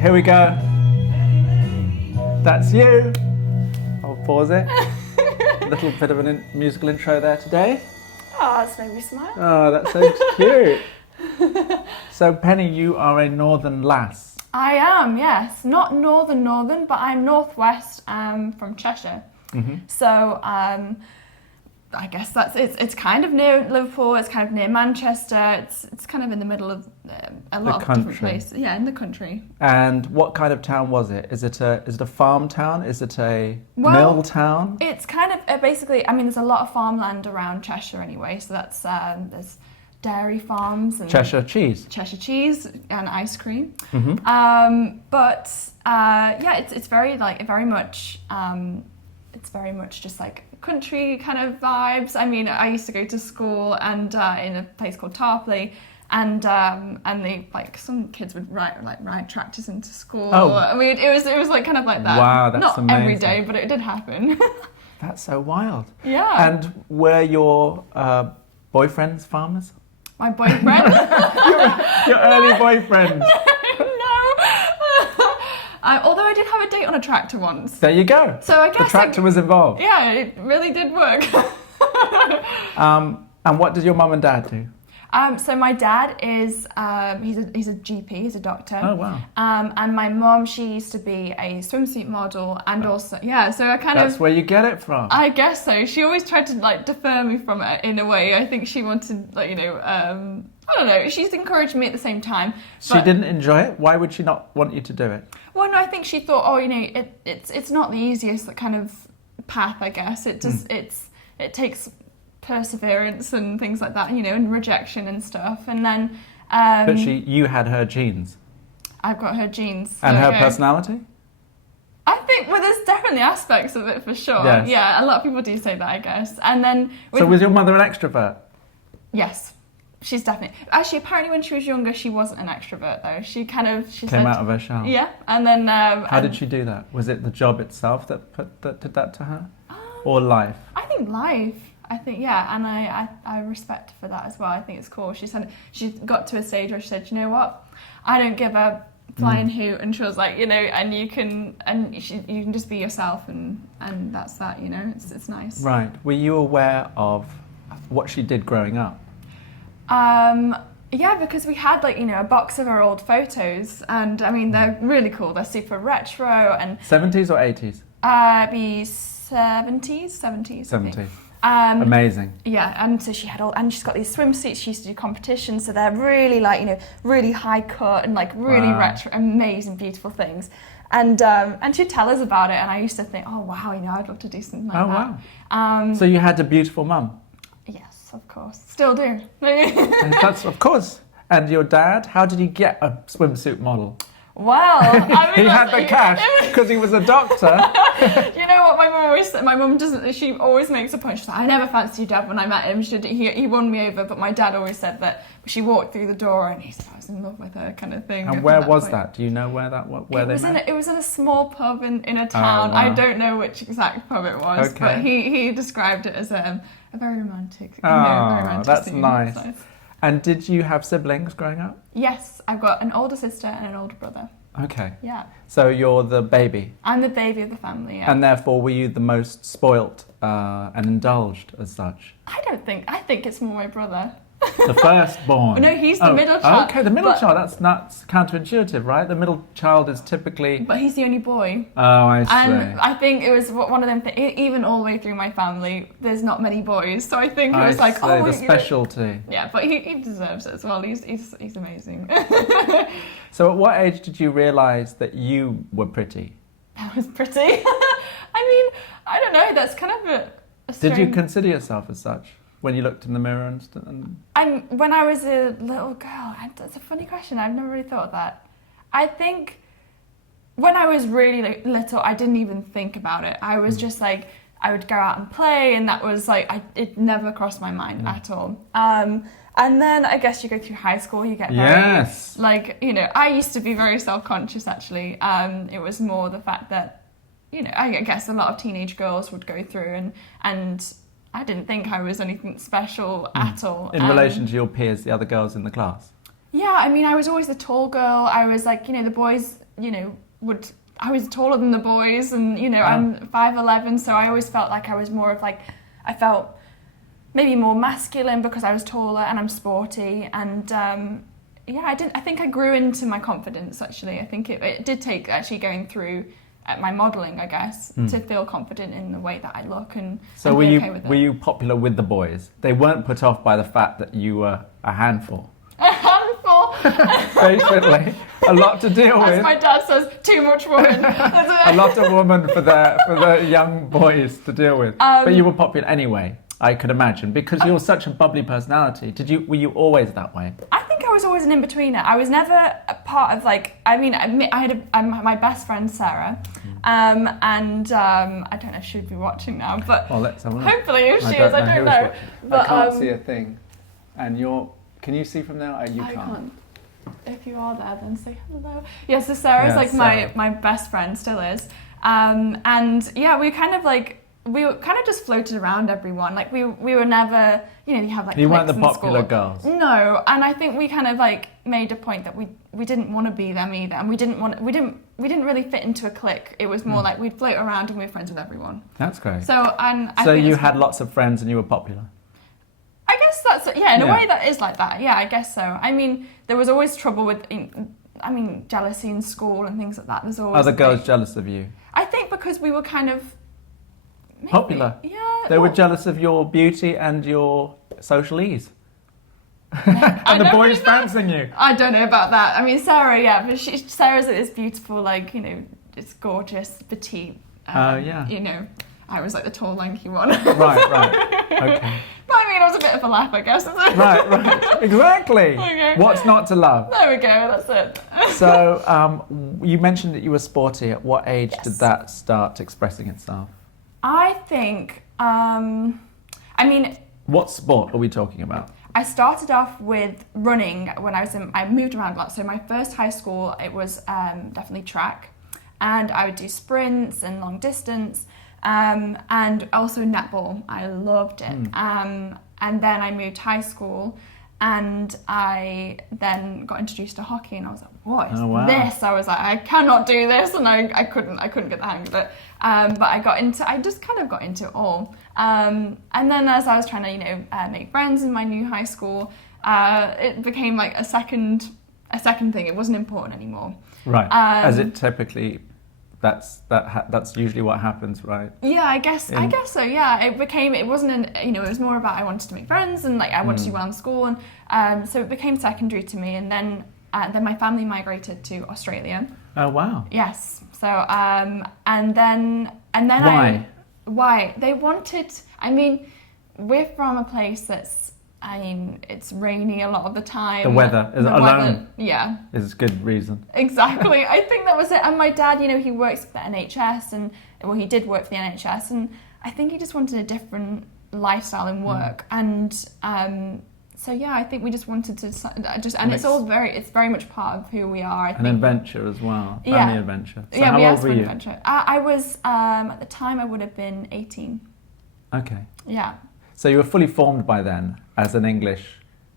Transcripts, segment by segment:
Here we go. That's you. I'll pause it. A little bit of a musical intro there today. Oh, that's made me smile. Oh, that's so cute. So, Penny, you are a northern lass. I am, yes. Not northern, but I'm northwest from Cheshire. Mm-hmm. So, I guess it's kind of near Liverpool, it's kind of near Manchester, it's kind of in the middle of a lot of different places. Yeah, in the country. And what kind of town was it? Is it a farm town? Is it a mill town? It's kind of basically, I mean, there's a lot of farmland around Cheshire anyway, so that's there's dairy farms and Cheshire cheese and ice cream. Mm-hmm. It's very much just like country kind of vibes. I mean, I used to go to school and in a place called Tarpley, and they like some kids would ride tractors into school. Oh. I mean, it was like kind of like that. Wow, that's not amazing. every day, but it did happen. That's so wild. Yeah. And were your boyfriends farmers? My boyfriend. Your early boyfriend. Although I did have a date on a tractor once. There you go. So I guess the tractor was involved. Yeah, it really did work. And what did your mum and dad do? So my dad is he's a GP, he's a doctor. Oh wow. And my mum, she used to be a swimsuit model, and also so I kind That's where you get it from. I guess so. She always tried to like defer me from it in a way. I think she wanted I don't know. She's encouraged me at the same time. She didn't enjoy it? Why would she not want you to do it? Well, no, I think she thought, it's not the easiest kind of path, I guess. It just it takes perseverance and things like that, and rejection and stuff. And then But you had her genes. I've got her genes. And her personality? I think there's definitely aspects of it for sure. Yes. Yeah, a lot of people do say that, I guess. And then So was your mother an extrovert? Yes. She's definitely... Actually, apparently when she was younger, she wasn't an extrovert, though. She came said, out of her shell. Yeah, and then... How did she do that? Was it the job itself that did that to her? Or life? I think life. I think, yeah, and I respect her for that as well. I think it's cool. She got to a stage where she said, you know what? I don't give a flying hoot. And she was like, and you can just be yourself, and that's that, It's nice. Right. Were you aware of what she did growing up? Yeah, because we had a box of her old photos, and I mean they're really cool. They're super retro and 70s or 80s? Be 70s. 70s. Amazing. Yeah, and so she's got these swimsuits. She used to do competitions, so they're really really high cut and really retro, amazing, beautiful things. And she'd tell us about it, and I used to think, oh wow, I'd love to do something like that. Wow. So you had a beautiful mum. Yes, of course. Still do. That's of course. And your dad, how did he get a swimsuit model? Well, I mean, he had the cash because he was a doctor. You know what my mum always said? My mum doesn't. She always makes a point. She's like, I never fancied Dad when I met him. He won me over. But my dad always said that she walked through the door and he said I was in love with her, kind of thing. And where was that? Do you know where they met? It was in a small pub in a town. Oh, wow. I don't know which exact pub it was, okay. but he described it as a very romantic. Oh, very romantic that's scene. nice. So. And did you have siblings growing up? Yes, I've got an older sister and an older brother. Okay. Yeah. So you're the baby? I'm the baby of the family, yeah. And therefore were you the most spoilt and indulged as such? I think it's more my brother. The firstborn? No, he's the middle child. Okay, the middle child. That's counterintuitive, right? The middle child is typically... But he's the only boy. Oh, I see. And I think it was one of them things, even all the way through my family, there's not many boys. So I think it was the specialty. Yeah, but he deserves it as well. He's amazing. So at what age did you realise that you were pretty? I was pretty. I mean, I don't know. That's kind of a strange... Did you consider yourself as such when you looked in the mirror And when I was a little girl, that's a funny question. I've never really thought of that. I think when I was really little, I didn't even think about it. I was just I would go out and play, and that was it never crossed my mind at all. And then I guess you go through high school, you get very, I used to be very self-conscious actually. It was more the fact that, I guess a lot of teenage girls would go through and I didn't think I was anything special at all. In relation to your peers, the other girls in the class? Yeah, I mean, I was always the tall girl. I was the boys I was taller than the boys, and I'm 5'11", so I always felt like I was more of like, I felt maybe more masculine because I was taller and I'm sporty, and I think I grew into my confidence actually. I think it did take actually going through my modelling, I guess, to feel confident in the way that I look and so and were be you okay with it. were you popular with the boys? They weren't put off by the fact that you were a handful. A handful. Basically, a lot to deal As with. my dad says, too much woman. A lot of women for the young boys to deal with. But you were popular anyway, I could imagine, because you're such a bubbly personality. Were you always that way? I think I was always an in-betweener. I was never a part of I had my best friend Sarah, and I don't know if she'd be watching now, but Well, let's have a look. hopefully if she is, I don't know. I can't see a thing. And can you see from there? I can't. If you are there, then say hello. Yeah, so Sarah's Sarah. my best friend, still is. And yeah, we kind of just floated around everyone. Like we were never, you have like. You weren't the cliques in popular school. girls. No, and I think we kind of made a point that we didn't want to be them either, and we didn't really fit into a clique. It was more like we'd float around and we were friends with everyone. That's great. So I So think you had lots of friends and you were popular. I guess that's in a way that is like that. Yeah, I guess so. I mean, there was always trouble with, jealousy in school and things like that. There's always Other girls jealous of you? I think because we were kind of Popular. Yeah. They were jealous of your beauty and your social ease. And the boys fancying you. I don't know about that. I mean, Sarah, yeah, but Sarah's this beautiful, it's gorgeous, petite. I was like the tall, lanky one. Right. Okay. But I mean, it was a bit of a laugh, I guess. Right. Exactly. Okay. What's not to love? There we go, that's it. So, you mentioned that you were sporty. At what age Yes. did that start expressing itself? I think, What sport are we talking about? I started off with running when I moved around a lot. So my first high school, it was definitely track. And I would do sprints and long distance. And also netball. I loved it. And then I moved high school and I then got introduced to hockey and I was like, what is this? I was like, I cannot do this, and I couldn't get the hang of it. But I just kind of got into it all. And then as I was trying to, make friends in my new high school, it became like a second thing. It wasn't important anymore. Right. As it typically, that's usually what happens, right? Yeah, I guess so. Yeah, it wasn't it was more about I wanted to make friends and I wanted to do well in school, and so it became secondary to me. And then my family migrated to Australia. Oh wow. Yes. So and then why they wanted? I mean, we're from a place that's. I mean, it's rainy a lot of the time. The weather is alone. Yeah. Is a good reason. Exactly. I think that was it. And my dad, he works for the NHS he did work for the NHS, and I think he just wanted a different lifestyle in work. And so yeah, I think we just wanted to it's very much part of who we are. I think. An adventure as well. Yeah. Family adventure. So yeah, how we old asked were for you? adventure. I was at the time I would have been 18. Okay. Yeah. So you were fully formed by then as an English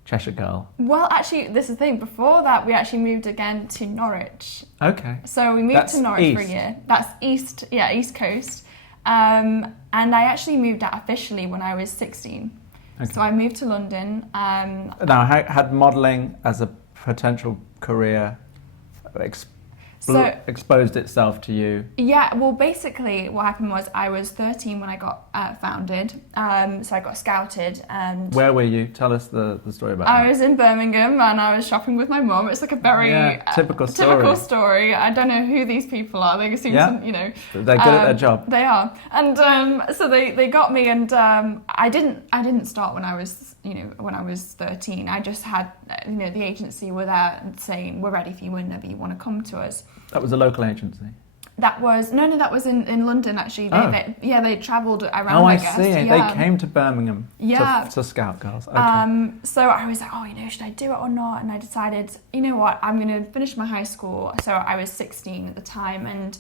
Cheshire girl. Well, actually, this is the thing. Before that, we actually moved again to Norwich. Okay. So we moved to Norwich for a year. That's East Coast. And I actually moved out officially when I was 16. Okay. So I moved to London. Now, had modelling as a potential career exposed itself to you? Yeah, well, basically what happened was I was 13 when I got founded, so I got scouted. And where were you? Tell us the story about I that. was in Birmingham and I was shopping with my mum. It's like a very typical story. I don't know who these people are. They seem they're good at their job. They are. And so they got me, and I didn't start when I was 13. I just had the agency were there saying we're ready for you whenever you want to come to us. That was a local agency? That was in London actually. They travelled around. I guess. see. Yeah. They came to Birmingham to scout girls. Okay. So I was like, should I do it or not? And I decided, you know what, I'm going to finish my high school. So I was 16 at the time, and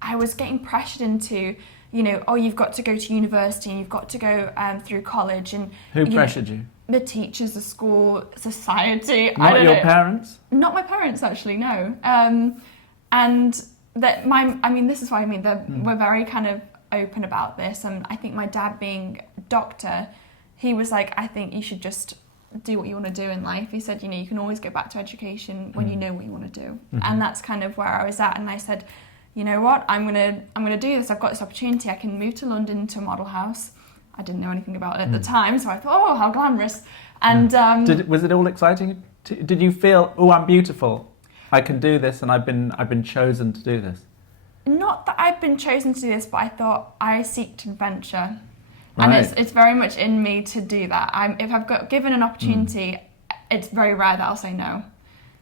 I was getting pressured into, you've got to go to university and you've got to go through college. And who pressured you? The teachers, the school, society. Not your parents? Not my parents, actually, no. And this is what I mean. We're very kind of open about this. And I think my dad, being a doctor, he was like, I think you should just do what you want to do in life. He said, you can always go back to education when you know what you want to do. And that's kind of where I was at. And I said, you know what, I'm gonna do this. I've got this opportunity. I can move to London to a model house. I didn't know anything about it at the time, so I thought, oh, how glamorous. And was it all exciting? Did you feel, oh, I'm beautiful, I can do this, and I've been chosen to do this? Not that I've been chosen to do this, but I thought I seeked adventure. Right. And it's very much in me to do that. If I've got given an opportunity, it's very rare that I'll say no.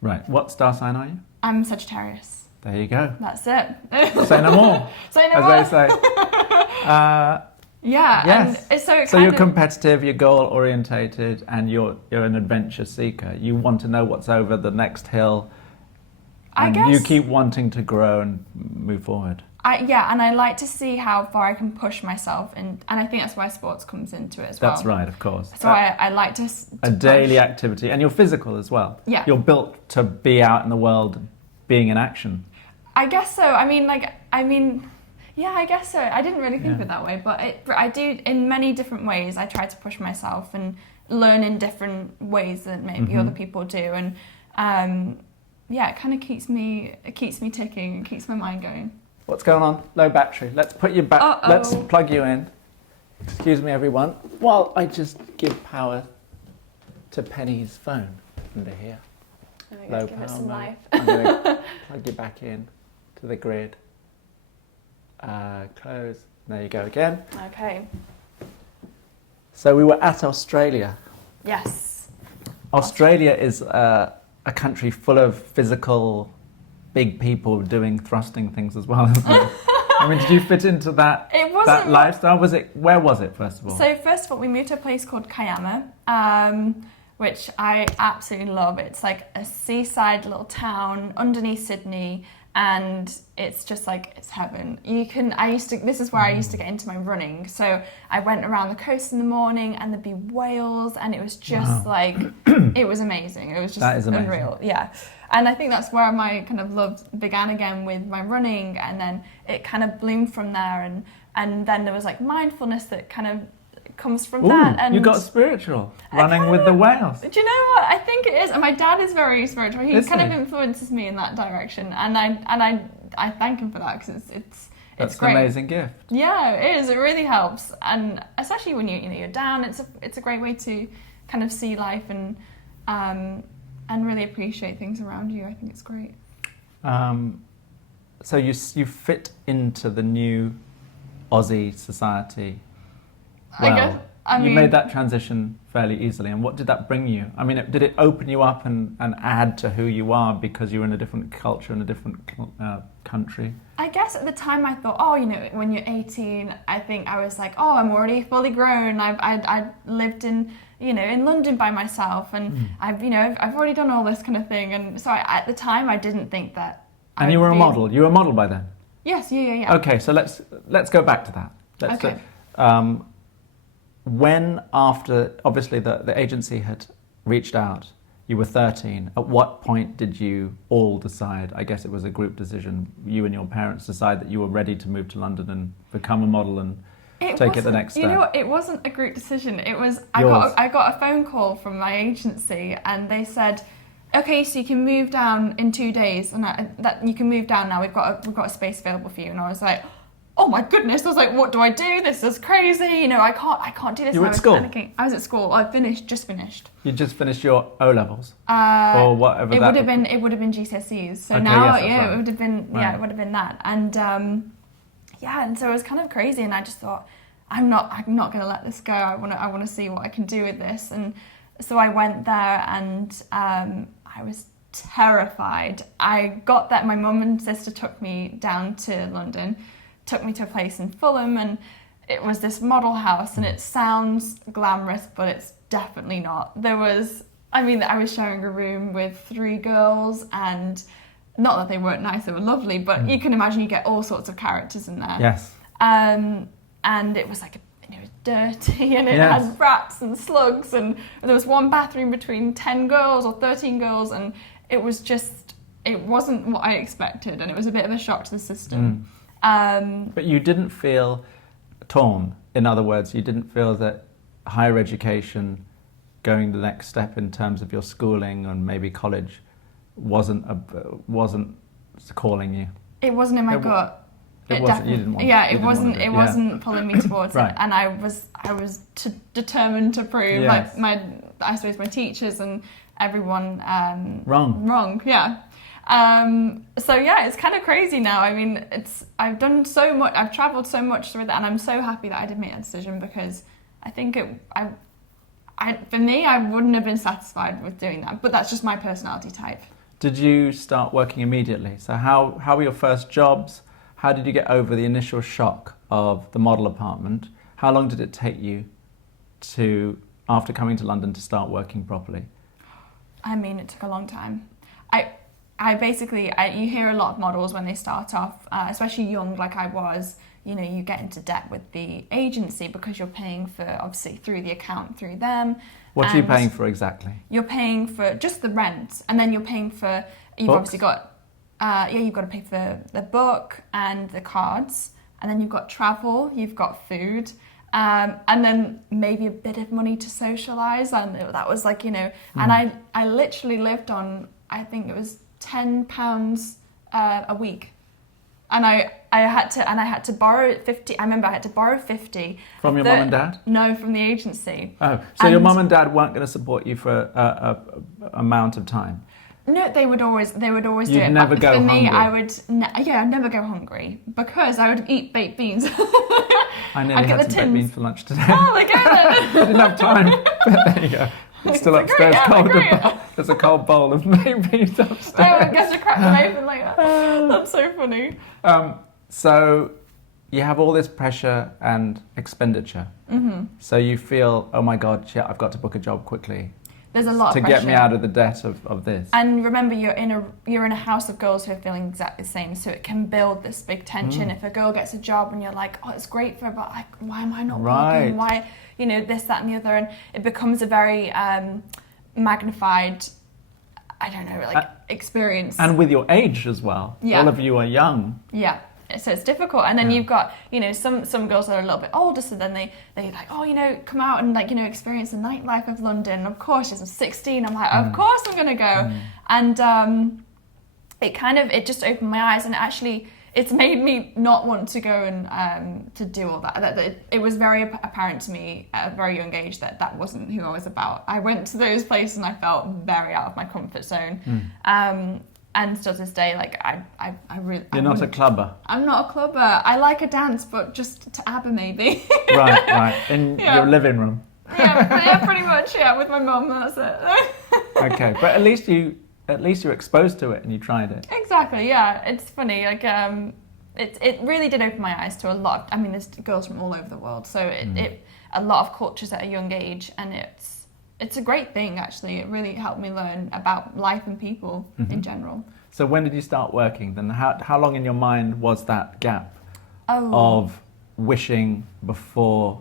Right. What star sign are you? I'm Sagittarius. There you go. That's it. Say no more. Say no more. As they say. Yeah. Yes. And so you're competitive, you're goal orientated, and you're an adventure seeker. You want to know what's over the next hill. I guess you keep wanting to grow and move forward. And I like to see how far I can push myself, and I think that's why sports comes into it as well. That's right, of course. So I like to a daily activity, and you're physical as well. Yeah. You're built to be out in the world, being in action. I guess so. Yeah, I guess so. I didn't really think of it that way, but I do in many different ways. I try to push myself and learn in different ways that maybe other people do, and it kind of keeps me ticking and keeps my mind going. What's going on? Low battery. Let's put you back. Uh-oh. Let's plug you in. Excuse me, everyone. While I just give power to Penny's phone under here. Low give power it some mode. life. I'm going to plug you back in to the grid. Close. There you go again. Okay. So we were at Australia. Yes. Australia is a country full of physical, big people doing thrusting things as well, isn't it? I mean, did you fit into that lifestyle? Where was it, first of all? So first of all, we moved to a place called Kiama, which I absolutely love. It's like a seaside little town underneath Sydney, and it's just like, it's heaven. This is where I used to get into my running. So I went around the coast in the morning, and there'd be whales, and it was just like, it was amazing. It was just unreal. Yeah. And I think that's where my kind of love began again with my running, and then it kind of bloomed from there, and then there was like mindfulness that kind of comes from that. And you got spiritual running with the whales. Do you know what? I think it is. And my dad is very spiritual. He kind of influences me in that direction, and I thank him for that, because it's great. An amazing gift. Yeah, it is. It really helps, and especially when you're down, it's a great way to kind of see life and really appreciate things around you. I think it's great. So you fit into the new Aussie society. Well, you made that transition fairly easily, and what did that bring you? I mean, did it open you up and add to who you are because you're in a different culture and a different country? I guess at the time I thought, when you're 18, I think I was like, I'm already fully grown. I lived in London by myself, and I've already done all this kind of thing, and so at the time I didn't think that. And you were a model. You were a model by then. Yes, yeah. Okay, so let's go back to that. When, after, obviously the agency had reached out, you were 13, at what point did you all decide, I guess it was a group decision, you and your parents decide that you were ready to move to London and become a model and take it the next step? You know what, it wasn't a group decision, it was, I got a phone call from my agency, and they said, okay, so you can move down in 2 days, and that you can move down now, we've got a space available for you. And I was like, oh my goodness, I was like, what do I do? This is crazy, I can't do this. You were at school? Panicking. I was at school, just finished. You just finished your O-levels? Or whatever it would have been GCSEs, so okay, now, it would have been, it would have been that. And and so it was kind of crazy, and I just thought, I'm not going to let this go, I want to see what I can do with this. And so I went there, and I was terrified. I got that, my mum and sister took me down to London, took me to a place in Fulham, and it was this model house, and it sounds glamorous, but it's definitely not. I was sharing a room with 3 girls, and not that they weren't nice, they were lovely, but you can imagine you get all sorts of characters in there. Yes. And it was like, it was dirty, and it had rats and slugs, and there was one bathroom between 10 girls or 13 girls, and it was it wasn't what I expected, and it was a bit of a shock to the system. But you didn't feel torn. In other words, you didn't feel that higher education, going the next step in terms of your schooling and maybe college, wasn't calling you. It wasn't in my gut. It wasn't. You didn't want. Yeah, it wasn't. It wasn't pulling me towards Right. it, and I was determined to prove Yes. like I suppose my teachers and everyone wrong. Yeah. So yeah, it's kind of crazy now. I mean, I've done so much. I've travelled so much through that, and I'm so happy that I did make that decision, because I think for me, I wouldn't have been satisfied with doing that. But that's just my personality type. Did you start working immediately? So how were your first jobs? How did you get over the initial shock of the model apartment? How long did it take you after coming to London, to start working properly? I mean, it took a long time. You hear a lot of models when they start off, especially young like I was, you get into debt with the agency because you're paying for, obviously, through the account, through them. What are you paying for exactly? You're paying for just the rent, and then you're paying for, you've Books? obviously got, you've got to pay for the book and the cards, and then you've got travel, you've got food, and then maybe a bit of money to socialise, and that was like, and I literally lived on, I think it was £10 a week, and I had to borrow 50. I remember I had to borrow 50 from your mum and dad. No, from the agency. Oh, so your mum and dad weren't going to support you for a amount of time. No, they would always do it. You'd never go hungry. For me, I'd never go hungry, because I would eat baked beans. I nearly had some baked beans for lunch today. Oh, my God! I didn't have time. But there you go. It's still upstairs. There's a cold bowl of baked beans upstairs. Oh, I guess I cracked them open like that. That's so funny. So you have all this pressure and expenditure. Mm-hmm. So you feel, oh my God, shit, I've got to book a job quickly. There's a lot to of pressure. get me out of the debt of this. And remember, you're in a house of girls who are feeling exactly the same, so it can build this big tension. If a girl gets a job and you're like, oh, it's great for her, but like, why am I not working? Why, this, that, and the other, and it becomes a very magnified, I don't know, like experience. And with your age as well. Yeah. All of you are young. Yeah. So it's difficult, and then you've got some girls that are a little bit older, so then they like, oh, come out and like experience the nightlife of London. Of course, she's 16. I'm like, of course I'm gonna go, and it just opened my eyes, and it's made me not want to go and to do all that. It was very apparent to me at a very young age that wasn't who I was about. I went to those places and I felt very out of my comfort zone. And still to this day, like I really. You're not a clubber. I'm not a clubber. I like a dance, but just to ABBA maybe. Right. In your living room. Yeah, pretty much. Yeah, with my mum. That's it. Okay, but at least you're exposed to it and you tried it. Exactly. Yeah, it's funny. Like it really did open my eyes to a lot. I mean, there's girls from all over the world, so it a lot of cultures at a young age, and it's a great thing, actually. It really helped me learn about life and people in general. So when did you start working then? How long in your mind was that gap of wishing before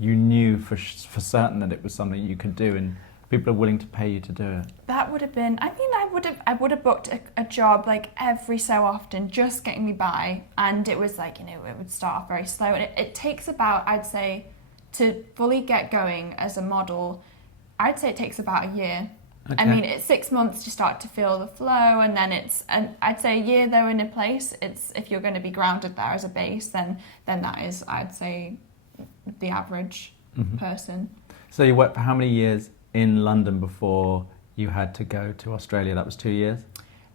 you knew for certain that it was something you could do and people are willing to pay you to do it? That would have been, I would have booked a job like every so often, just getting me by. And it was like, it would start off very slow. And it takes about, I'd say, to fully get going as a model, I'd say it takes about a year. Okay. I mean, it's 6 months to start to feel the flow, and then I'd say a year though in a place. It's if you're going to be grounded there as a base, then that is, I'd say, the average person. So you worked for how many years in London before you had to go to Australia? That was 2 years?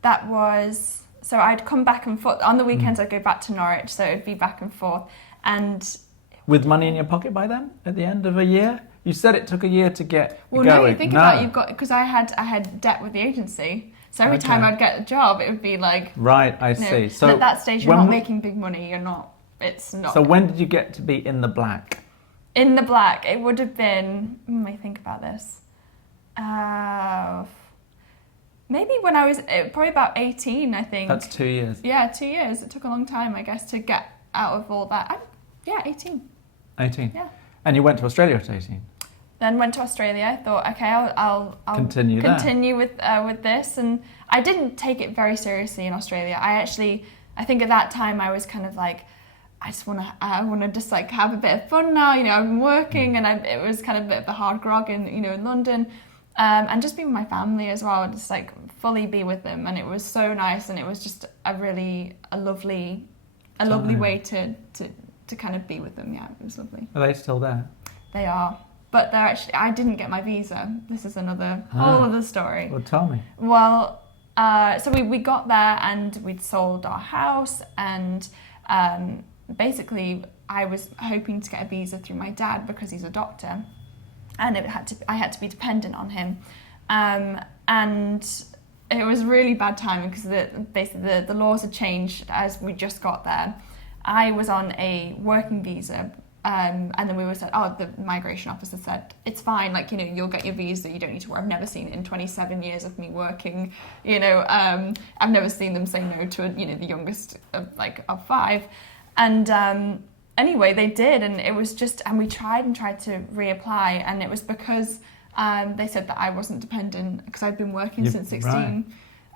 That was, so I'd come back and forth. On the weekends I'd go back to Norwich, so it'd be back and forth. And with money in your pocket by then, at the end of a year? You said it took a year to get going. Well, no, you think about it, you've got, because I had debt with the agency. So every time I'd get a job, it would be like... Right, I see. So at that stage, you're not making big money. It's not... So when did you get to be in the black? In the black, it would have been... Let me think about this. Maybe when I was... Probably about 18, I think. That's 2 years. Yeah, 2 years. It took a long time, I guess, to get out of all that. 18. 18? Yeah. And you went to Australia at 18? then went to Australia. I thought, okay, I'll continue with this, and I didn't take it very seriously in Australia. I think at that time I was kind of like, I want to just like have a bit of fun now. You know, I've been working, and it was kind of a bit of a hard grog in London, and just being with my family as well, just like fully be with them, and it was so nice, and it was just a lovely way to kind of be with them. Yeah, it was lovely. Are they still there? They are, but they're actually. I didn't get my visa. This is another whole other story. Well, tell me. Well, so we got there, and we'd sold our house, and basically I was hoping to get a visa through my dad because he's a doctor, and I had to be dependent on him, and it was really bad timing because basically the laws had changed as we just got there. I was on a working visa, and then we were said, the migration officer said, it's fine, like, you know, you'll get your visa, you don't need to worry. I've never seen it in 27 years of me working, you know, I've never seen them say no to, the youngest of 5. And anyway, they did, and it was just, and we tried to reapply, and it was because they said that I wasn't dependent because I'd been working since 16. Right.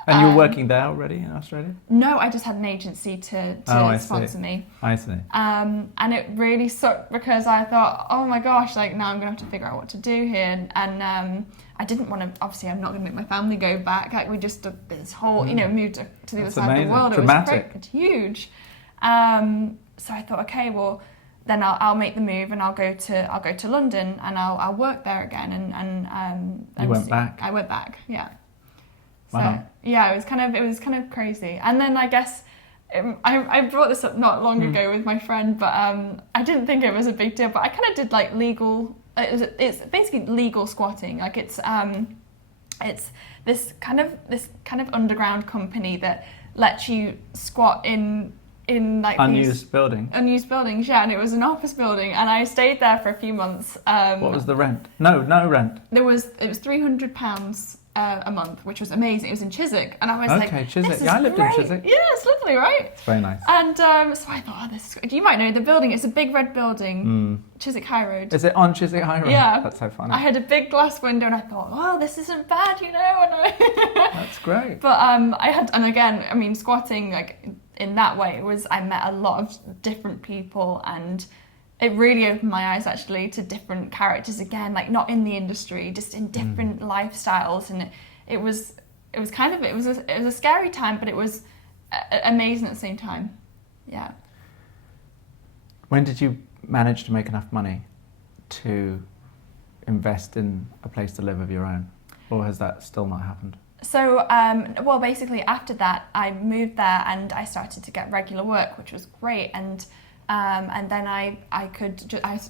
And you were working there already in Australia? No, I just had an agency to sponsor me. I see. And it really sucked because I thought, oh my gosh, like now I'm going to have to figure out what to do here. And I didn't want to, obviously I'm not going to make my family go back. Like we just did this whole, moved to the other side of the world. Dramatic. It was huge. So I thought, okay, well, then I'll make the move and I'll go to London and I'll work there again. And you went back? I went back, yeah. Wow. So yeah, it was kind of crazy. And then I guess I brought this up not long ago with my friend, but I didn't think it was a big deal. But I kind of did like legal. It's basically legal squatting. Like it's this kind of underground company that lets you squat in like unused buildings, yeah, and it was an office building, and I stayed there for a few months. What was the rent? No rent. It was £300 a month, which was amazing. It was in Chiswick, and I was okay, Chiswick. Yeah, I lived in Chiswick. Yeah, it's lovely, right? It's very nice. And so I thought, this is good. You might know the building. It's a big red building, Chiswick High Road. Is it on Chiswick High Road? Yeah. That's so funny. I had a big glass window, and I thought, oh, this isn't bad, That's great. But and again, I mean, squatting like in that way I met a lot of different people, and it really opened my eyes actually to different characters again, like not in the industry, just in different lifestyles, and it was a scary time, but it was amazing at the same time. Yeah. When did you manage to make enough money to invest in a place to live of your own, or has that still not happened? So, well, basically after that, I moved there and I started to get regular work, which was great. And then I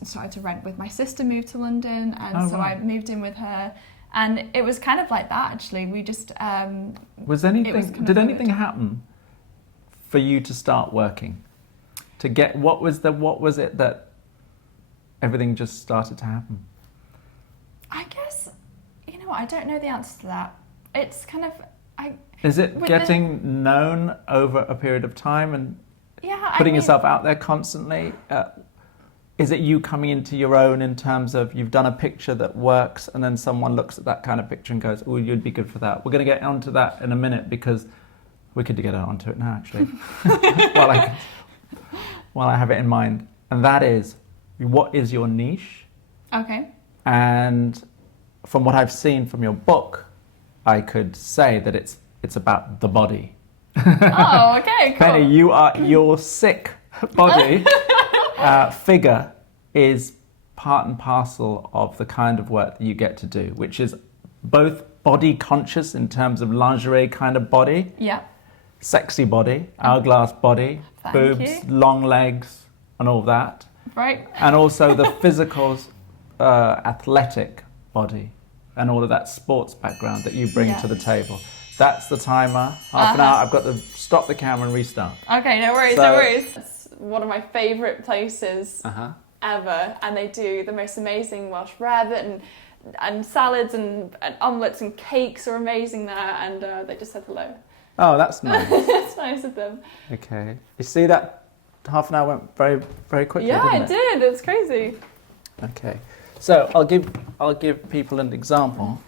started to rent with my sister, moved to London, and I moved in with her. And it was kind of like that, actually. We just... Did anything happen for you to start working? To get... What was it that everything just started to happen? I guess, I don't know the answer to that. It's kind of... Is it getting known over a period of time and putting yourself out there constantly? Is it you coming into your own in terms of you've done a picture that works and then someone looks at that kind of picture and goes, oh, you'd be good for that. We're going to get onto that in a minute because we could get onto it now, actually, while I have it in mind. And that is, what is your niche? Okay. And from what I've seen from your book, I could say that it's about the body. Oh, okay, cool. Penny, your sick body figure is part and parcel of the kind of work that you get to do, which is both body conscious in terms of lingerie kind of body, sexy body, hourglass body, boobs, long legs, and all that. Right. And also the physical, athletic body, and all of that sports background that you bring to the table. That's the timer. Half an hour. I've got to stop the camera and restart. Okay, no worries. It's one of my favourite places ever, and they do the most amazing Welsh rarebit and salads and omelettes and cakes are amazing there, and they just said hello. Oh, that's nice. It's nice of them. Okay. You see that half an hour went very, very quickly, didn't it? Yeah, it did. It was crazy. Okay. So I'll give people an example.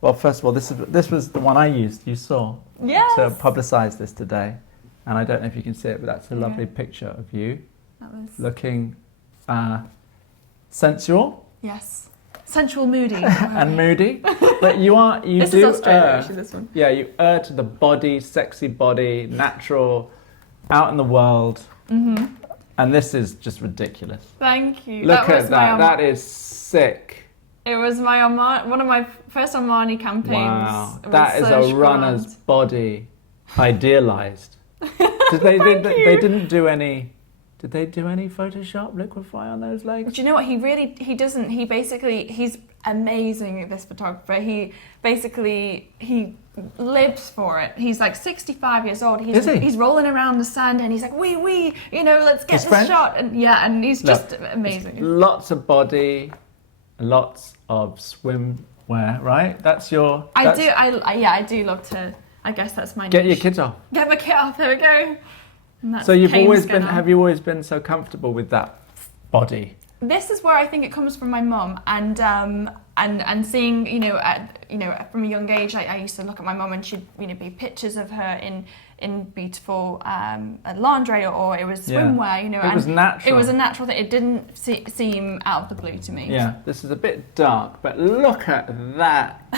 Well, first of all, this was the one I used. You saw to publicise this today, and I don't know if you can see it, but that's a lovely picture of you looking sensual. Yes, sensual, moody, and moody. But you this do is Australia, actually, this one. Yeah, you err to the body, sexy body, natural, out in the world. Mm-hmm. And this is just ridiculous. Thank you. Look at that. That is sick. It was one of my first Armani campaigns. Wow, that is a runner's body, idealised. They didn't do any. Did they do any Photoshop liquify on those legs? Do you know what? He doesn't. He's amazing at this photographer. He lives for it. He's like 65 years old. Is he? He's rolling around the sand and he's like, let's get this shot. And he's just amazing. Lots of body, lots of swimwear, right? That's your... I do love to... I guess that's my Get niche. your kit off. Get my kit off, there we go. So have you always been so comfortable with that body? This is where I think it comes from my mum, and seeing from a young age, I used to look at my mum and she'd be pictures of her in beautiful lingerie or it was swimwear, It was natural. It was a natural thing. It didn't seem out of the blue to me. Yeah, this is a bit dark, but look at that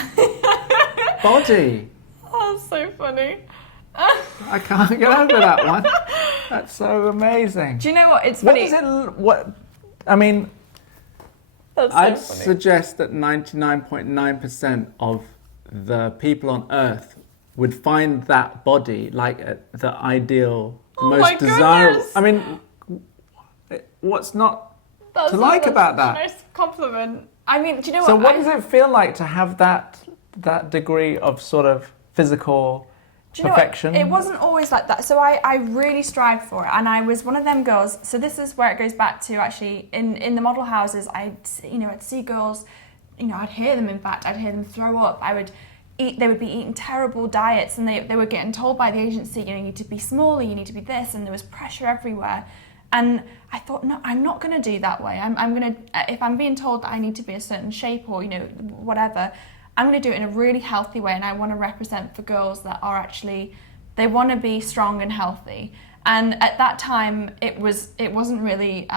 body. Oh, so funny. I can't get over that one. That's so amazing. Do you know what? It's funny. I mean, That's so I'd funny. suggest that 99.9% of the people on Earth would find that body like the ideal, most desirable. Goodness. I mean, what's not to like about that? That's a nice compliment. I mean, do you know what? So what does it feel like to have that degree of sort of physical perfection? It wasn't always like that. So I really strived for it, and I was one of them girls. So this is where it goes back to actually in the model houses. I'd see girls, I'd hear them. In fact, I'd hear them throw up. They would be eating terrible diets, and they were getting told by the agency, you need to be smaller, you need to be this, and there was pressure everywhere. And I thought, no, I'm not going to do that way. I'm going to, if I'm being told that I need to be a certain shape or whatever, I'm going to do it in a really healthy way, and I want to represent for girls that are actually, they want to be strong and healthy. And at that time, it wasn't really,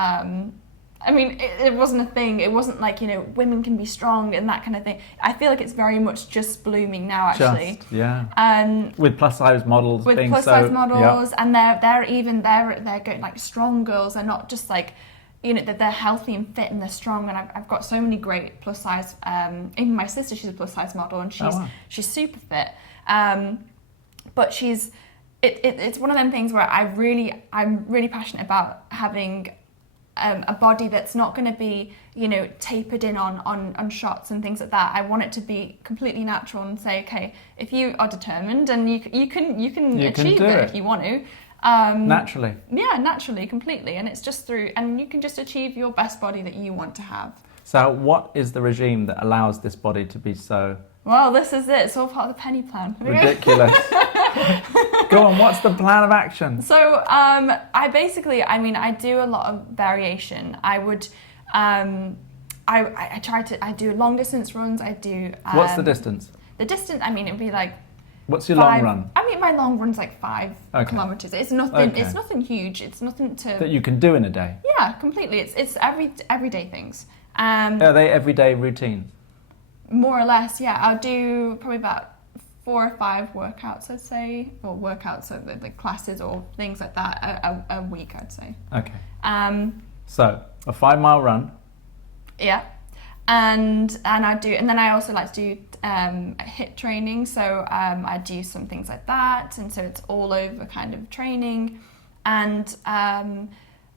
it wasn't a thing. It wasn't like, women can be strong and that kind of thing. I feel like it's very much just blooming now, actually. With plus size models. With plus size models, and they're going like strong girls. They're not just like, that they're healthy and fit and they're strong, and I've got so many great plus size. Even my sister, she's a plus size model, and she's super fit. But it's one of them things where I'm really passionate about having a body that's not going to be tapered in on shots and things like that. I want it to be completely natural and say, okay, if you are determined and you can achieve it if you want to. Naturally. Yeah, naturally, completely. And it's just and you can just achieve your best body that you want to have. So what is the regime that allows this body to be so... Well, this is it. It's all part of the penny plan. Ridiculous. Go on, what's the plan of action? So I do a lot of variation. I would, I do long distance runs. I do... What's the distance? The distance, it'd be like... What's your long run? My long run's like 5 kilometres. It's nothing. Okay. It's nothing huge. It's nothing to that you can do in a day. Yeah, completely. It's everyday things. Are they everyday routines? More or less, yeah. I'll do probably about 4 or 5 workouts, I'd say, or workouts, so like classes or things like that a week, I'd say. Okay. So a 5-mile run. Yeah. And then I also like to do HIIT training, so I do some things like that, and so it's all over kind of training, and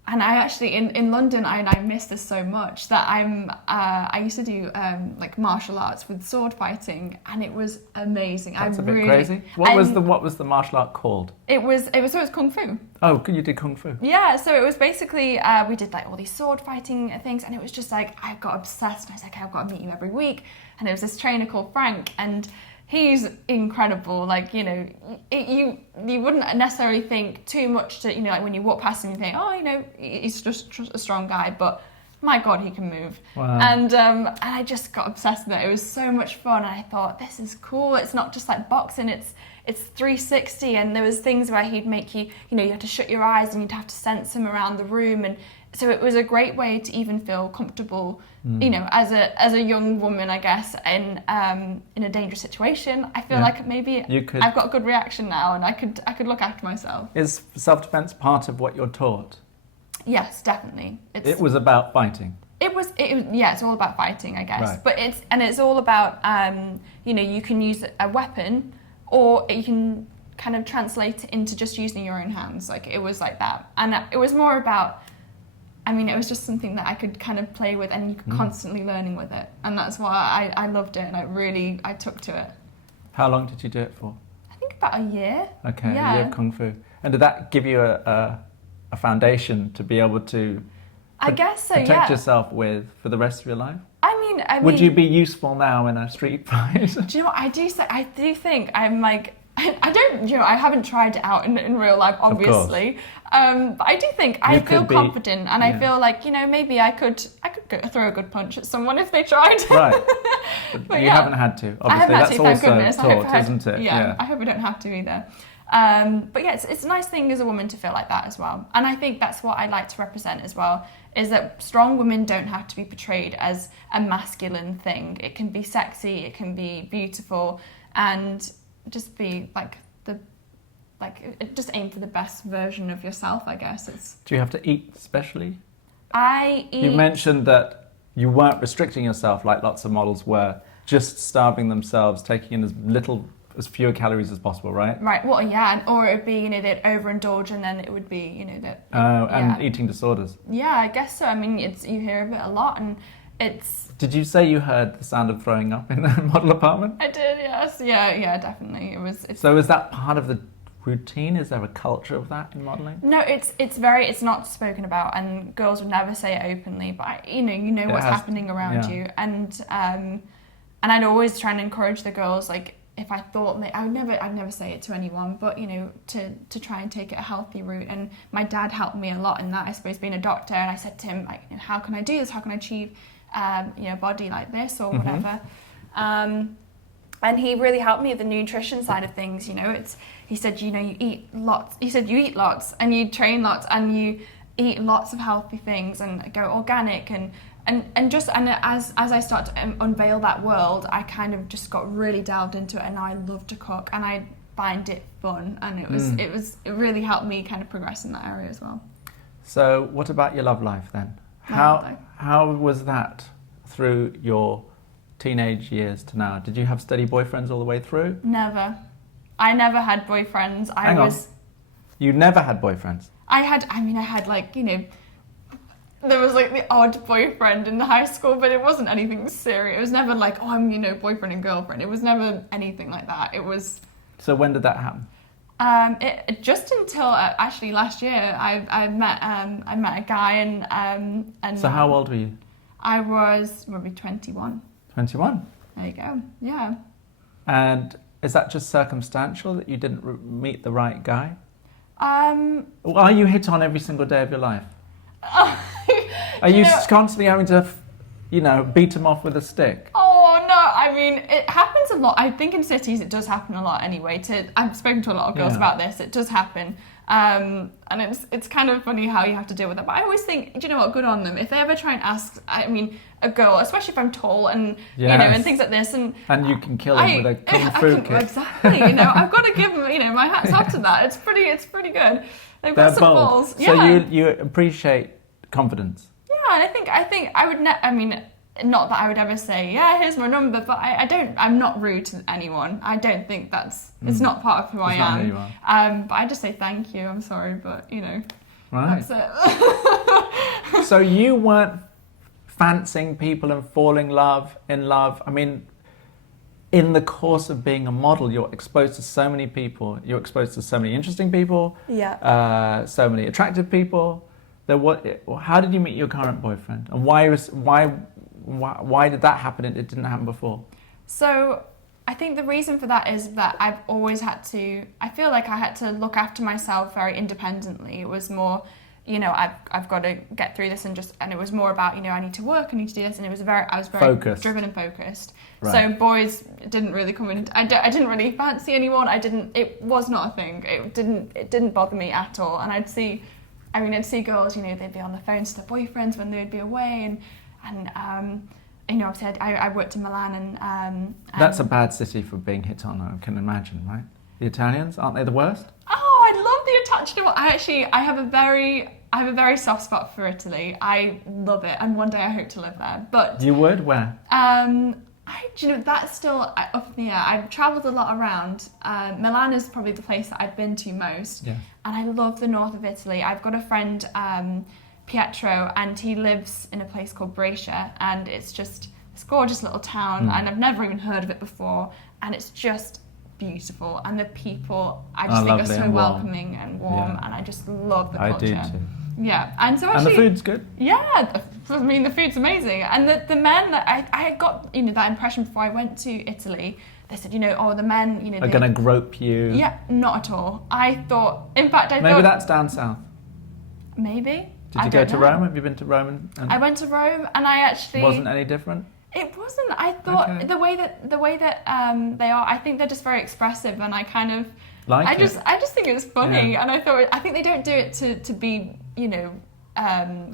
I actually in London I miss this so much that I used to do like martial arts with sword fighting, and it was amazing. That's a bit crazy. What was the martial art called? It was kung fu. Oh, you did kung fu? Yeah, so it was basically we did like all these sword fighting things, and it was just like I got obsessed. I was like, I've got to meet you every week, and there was this trainer called Frank, and he's incredible. Like, you wouldn't necessarily think too much to, like when you walk past him, you think, oh, he's just a strong guy. But my God, he can move. Wow. And I just got obsessed with it. It was so much fun. And I thought, this is cool. It's not just like boxing, it's 360. And there was things where he'd make you, you had to shut your eyes and you'd have to sense him around the room. And so it was a great way to even feel comfortable, as a young woman, I guess, in a dangerous situation. I feel like maybe I've got a good reaction now, and I could look after myself. Is self-defense part of what you're taught? Yes, definitely. It was about fighting. It's all about fighting, I guess. Right. But it's all about, you can use a weapon, or you can kind of translate it into just using your own hands. Like, it was like that. And it was more about, it was just something that I could kind of play with, and you could constantly learning with it. And that's why I loved it, and I took to it. How long did you do it for? I think about a year. Okay, yeah. A year of Kung Fu. And did that give you a foundation to be able to I guess so, protect yourself with for the rest of your life? Would you be useful now in a street fight? Do you know what I do think I'm like, I don't, I haven't tried it out in real life, obviously. But I do think I feel confident, and I feel like, maybe I could throw a good punch at someone if they tried. Right. But you haven't had to. Obviously, that's thank also goodness. taught, isn't it? Yeah, I hope I don't have to either. But yeah, it's a nice thing as a woman to feel like that as well. And I think that's what I like to represent as well, is that strong women don't have to be portrayed as a masculine thing. It can be sexy, it can be beautiful, and just be just aim for the best version of yourself, I guess. Do you have to eat specially? I eat... You mentioned that you weren't restricting yourself like lots of models were, just starving themselves, taking in as fewer calories as possible, right? Right, well, yeah, or it would be, they'd overindulge, and then it would be, that... and eating disorders. Yeah, I guess so. You hear of it a lot, and it's... Did you say you heard the sound of throwing up in the model apartment? I did, yes. Yeah, definitely. So is that part of the routine? Is there a culture of that in modelling? No, it's not spoken about, and girls would never say it openly, but you know what's happening around you, and I'd always try and encourage the girls, like, if I thought, I'd never say it to anyone, but to try and take it a healthy route. And my dad helped me a lot in that, I suppose, being a doctor, and I said to him, like, how can I do this? How can I achieve a body like this or whatever? And he really helped me with the nutrition side of things. He said, you eat lots. He said, you eat lots, and you train lots, and you eat lots of healthy things, and go organic, and as I start to unveil that world, I kind of just got really delved into it, and I love to cook, and I find it fun, and it really helped me kind of progress in that area as well. So what about your love life then? How was that through your teenage years to now? Did you have steady boyfriends all the way through? Never. I never had boyfriends. Hang on. You never had boyfriends? I had there was like the odd boyfriend in the high school, but it wasn't anything serious. It was never like, oh, I'm boyfriend and girlfriend. It was never anything like that. It was. So when did that happen? Just until actually last year, I met a guy, and. So how old were you? I was maybe 21. 21. There you go. Yeah. And is that just circumstantial that you didn't meet the right guy? Are you hit on every single day of your life? Are you constantly having to, beat him off with a stick? Oh, no. It happens a lot. I think in cities it does happen a lot anyway. I've spoken to a lot of girls about this. It does happen. And it's kind of funny how you have to deal with it. But I always think, do you know what? Good on them. If they ever try and ask, a girl, especially if I'm tall and, and things like this. And you can kill him with a kung fu kick. Exactly. I've got to give them, my hat's off to that. It's pretty good. They've got some balls. So you appreciate confidence. Yeah, and I think I would not that I would ever say, yeah, here's my number, but I'm not rude to anyone. I don't think it's not part of who I am. Not who you are. But I just say thank you, I'm sorry, but right. That's it. So you weren't fancying people and falling in love. In the course of being a model, you're exposed to so many people. You're exposed to so many interesting people. Yeah. So many attractive people. How did you meet your current boyfriend, and why did that happen and it didn't happen before? So I think the reason for that is that I've always I feel like I had to look after myself very independently. It was more you know, I've got to get through this, and it was more about, you know, I need to work, I need to do this, and I was very focused. driven and focused. Right. So boys didn't really come in. I didn't really fancy anyone. It was not a thing. It didn't bother me at all. And I'd see girls, you know, they'd be on the phone to their boyfriends when they'd be away, and you know, obviously I worked in Milan, and that's a bad city for being hit on, I can imagine, right? The Italians, aren't they the worst? Oh, I love the Italian. I have a very soft spot for Italy. I love it, and one day I hope to live there. But you would? Where? Do you know, that's still up in the air. I've travelled a lot around. Milan is probably the place that I've been to most. Yeah. And I love the north of Italy. I've got a friend, Pietro, and he lives in a place called Brescia, and it's just this gorgeous little town, and I've never even heard of it before, and it's just beautiful, and the people I just think are so welcoming and warm, and I just love the culture. I do too. Yeah, and so actually, and the food's good. Yeah, I mean the food's amazing, and the men that I got, you know, that impression before I went to Italy. They said, you know, oh, the men, you know, are going to grope you. Yeah, not at all. I thought, in fact, maybe that's down south. Maybe. Did you go to Rome? Have you been to Rome? I went to Rome, and I actually wasn't any different. It wasn't. I thought the way that they are, I think they're just very expressive, and I kind of I just think it was funny, and I think they don't do it to be, you know,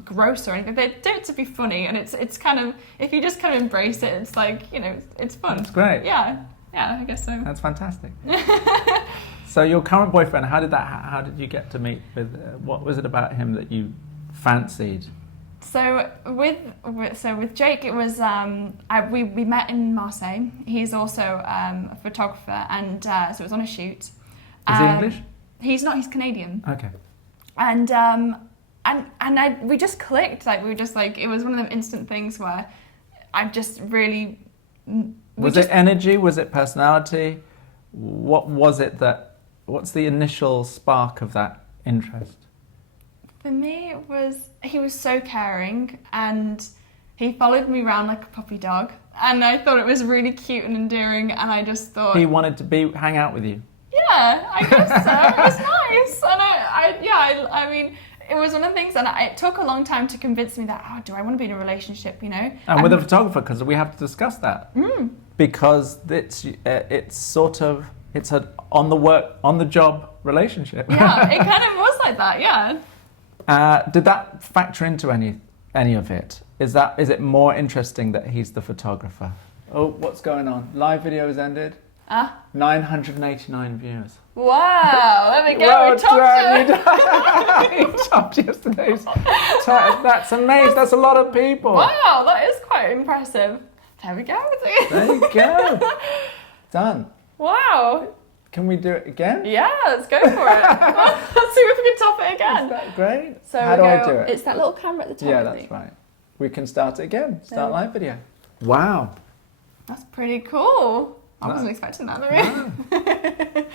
gross or anything. They do it to be funny, and it's kind of, if you just kind of embrace it, it's like, you know, it's fun. It's great. Yeah, I guess so. That's fantastic. So your current boyfriend, how did you get to meet with? What was it about him that you fancied? So with Jake, it was we met in Marseille. He's also a photographer, and so it was on a shoot. Is he English? He's not. He's Canadian. Okay. And we just clicked. Like, we were just like, it was one of them instant things where I just really. Was it energy? Was it personality? What was it that? What's the initial spark of that interest? For me, it was, he was so caring, and he followed me around like a puppy dog, and I thought it was really cute and endearing, and I just thought... He wanted to hang out with you? Yeah, I guess so. It was nice. And I mean, it was one of the things, and it took a long time to convince me that, do I want to be in a relationship, you know? And with a photographer, because we have to discuss that. Because it's sort of, it's an on-the-job relationship. Yeah, it kind of was like that, yeah. Did that factor into any of it? Is it more interesting that he's the photographer? Oh, what's going on? Live video has ended. 989 views. Wow, there we go. You topped yesterday's. That's amazing. That's a lot of people. Wow, that is quite impressive. There we go. There you go. Done. Wow. Can we do it again? Yeah, let's go for it. Let's see if we can top it again. Is that great? So how do I do it? It's that little camera at the top. Yeah, that's right. We can start it again. Start live video. Wow. That's pretty cool. I wasn't expecting that, though. No.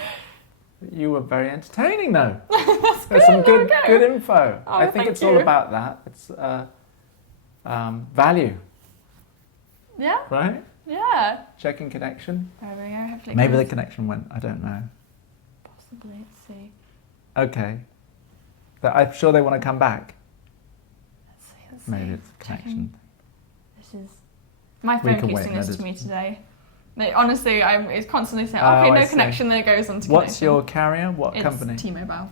You were very entertaining, though. That's There's some good info. Oh, I think it's all about that. It's value. Yeah. Right? Yeah. Checking connection. There we go. Hopefully maybe the connection went. I don't know. Possibly. Let's see. Okay. But I'm sure they want to come back. Let's see. Maybe it's a connection. This is... My phone keeps doing this to me today. Honestly, it's constantly saying, okay, no connection, then it goes on to What's your carrier? What company? It's T-Mobile.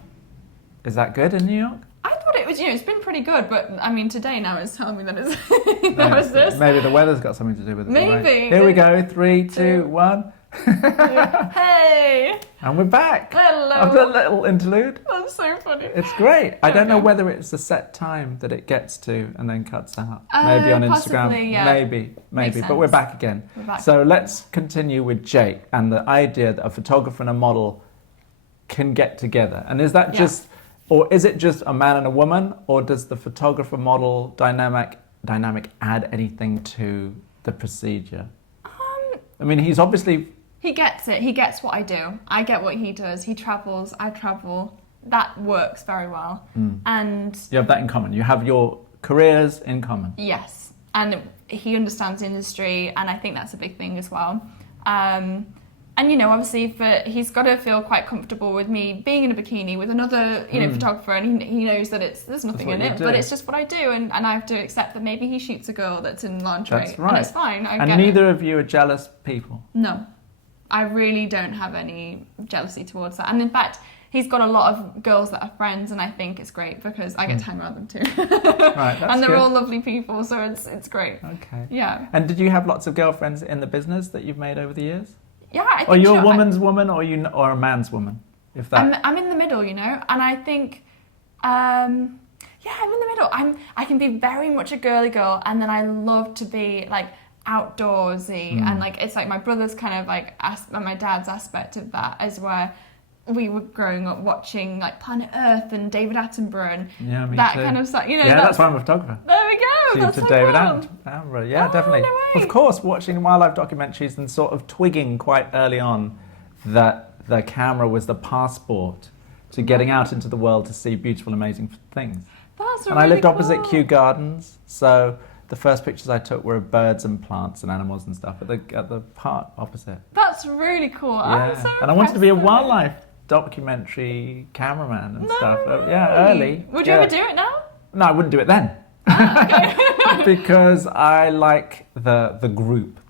Is that good in New York? I thought it was, it's been pretty good, but I mean, today now it's telling me that it's that was this. Maybe the weather's got something to do with it. Maybe. Right? Here we go. 3, 2, 1. Hey! And we're back. Hello. After a little interlude. That's so funny. It's great. I don't know whether it's a set time that it gets to and then cuts out. Maybe on Instagram. Possibly, yeah. Maybe. But we're back again. So let's continue with Jake and the idea that a photographer and a model can get together. And is that just, or is it just a man and a woman, or does the photographer model dynamic add anything to the procedure? I mean, he's obviously... He gets it. He gets what I do. I get what he does. He travels. I travel. That works very well. And you have that in common. You have your careers in common. Yes. And he understands the industry, and I think that's a big thing as well. And, you know, obviously he's got to feel quite comfortable with me being in a bikini with another, you know, photographer, and he knows that there's nothing in it, but it's just what I do, and I have to accept that maybe he shoots a girl that's in lingerie. That's right. And it's fine. And neither of you are jealous people? No. I really don't have any jealousy towards that. And in fact, he's got a lot of girls that are friends, and I think it's great because I get to hang around them too. Right, that's and they're good. all lovely people, so it's great. Okay. Yeah. And did you have lots of girlfriends in the business that you've made over the years? Yeah, I think or you're a woman's woman, or a man's woman, if that. I'm in the middle, you know, and I think, yeah, I'm in the middle. I can be very much a girly girl, and then I love to be like outdoorsy, and like it's like my brother's kind of like my dad's aspect of that is where we were growing up watching like Planet Earth and David Attenborough and that kind of stuff. You know, that's why I'm a photographer. There we go. That's so David cool. Attenborough. Yeah, definitely. No way. Of course, watching wildlife documentaries and sort of twigging quite early on that the camera was the passport to getting out into the world to see beautiful, amazing things. That's and I lived opposite Kew Gardens, so the first pictures I took were of birds and plants and animals and stuff at the park opposite. That's really cool. Yeah. I'm so and I wanted to be a wildlife documentary cameraman and stuff. Yeah, early. Would you ever do it now? No, I wouldn't do it then. Because I like the group,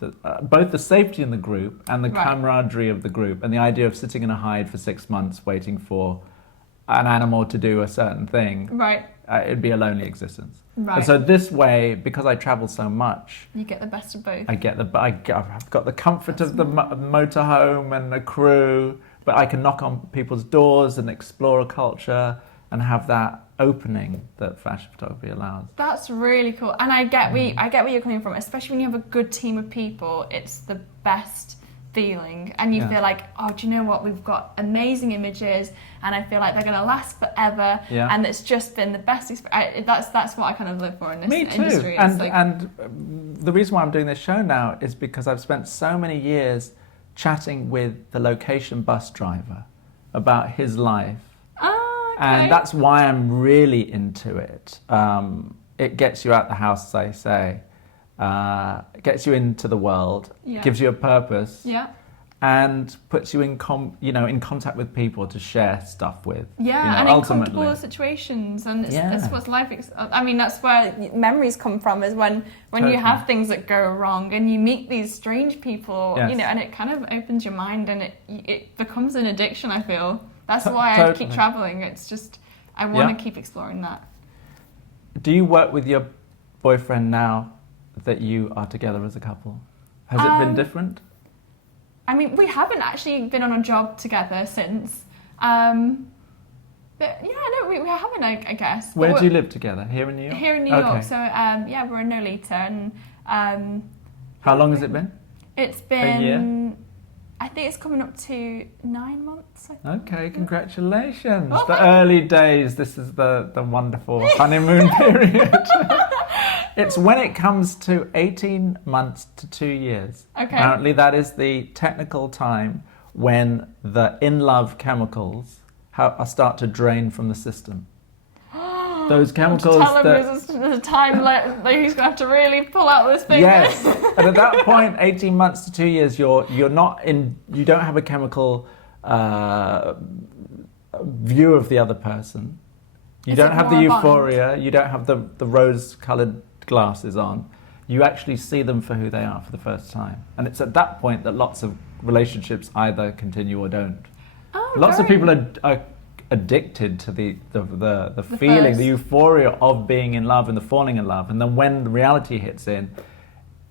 both the safety in the group and the camaraderie of the group, and the idea of sitting in a hide for 6 months waiting for an animal to do a certain thing. Right. It'd be a lonely existence. Right. And so this way, because I travel so much, you get the best of both. I've got the comfort of the motorhome and a crew, but I can knock on people's doors and explore a culture and have that opening that fashion photography allows. That's really cool, and I get where you're coming from, especially when you have a good team of people. It's the best feeling, and you feel like, oh, do you know what? We've got amazing images, and I feel like they're going to last forever. Yeah. And it's just been the best experience. That's what I kind of live for in this industry. Me too. And the reason why I'm doing this show now is because I've spent so many years chatting with the location bus driver about his life. Oh, okay. And that's why I'm really into it. It gets you out the house, as I say. Gets you into the world, gives you a purpose, and puts you in contact with people to share stuff with. Yeah, and in comfortable situations, and it's what's life. I mean, that's where memories come from. Is when you have things that go wrong, and you meet these strange people, you know, and it kind of opens your mind, and it becomes an addiction. I feel that's why I keep traveling. It's just I want to keep exploring that. Do you work with your boyfriend now that you are together as a couple? Has it been different? I mean, we haven't actually been on a job together since. But yeah, no, we haven't, I guess. Where do you live together? Here in New York? Here in New York. So yeah, we're in Nolita. And how long has it been? It's been a year? I think it's coming up to 9 months. Okay, congratulations. Well, the early days, this is the wonderful honeymoon period. It's when it comes to 18 months to 2 years. Okay. Apparently that is the technical time when the in-love chemicals start to drain from the system. Those chemicals tell him there's a time that he's going to have to really pull out this thing. Yes, and at that point, 18 months to 2 years, you don't have a chemical view of the other person. You don't have the euphoria. You don't have the rose-coloured glasses on. You actually see them for who they are for the first time, and it's at that point that lots of relationships either continue or don't. Oh, lots of people are addicted to the feeling, the euphoria of being in love and the falling in love, and then when the reality hits in,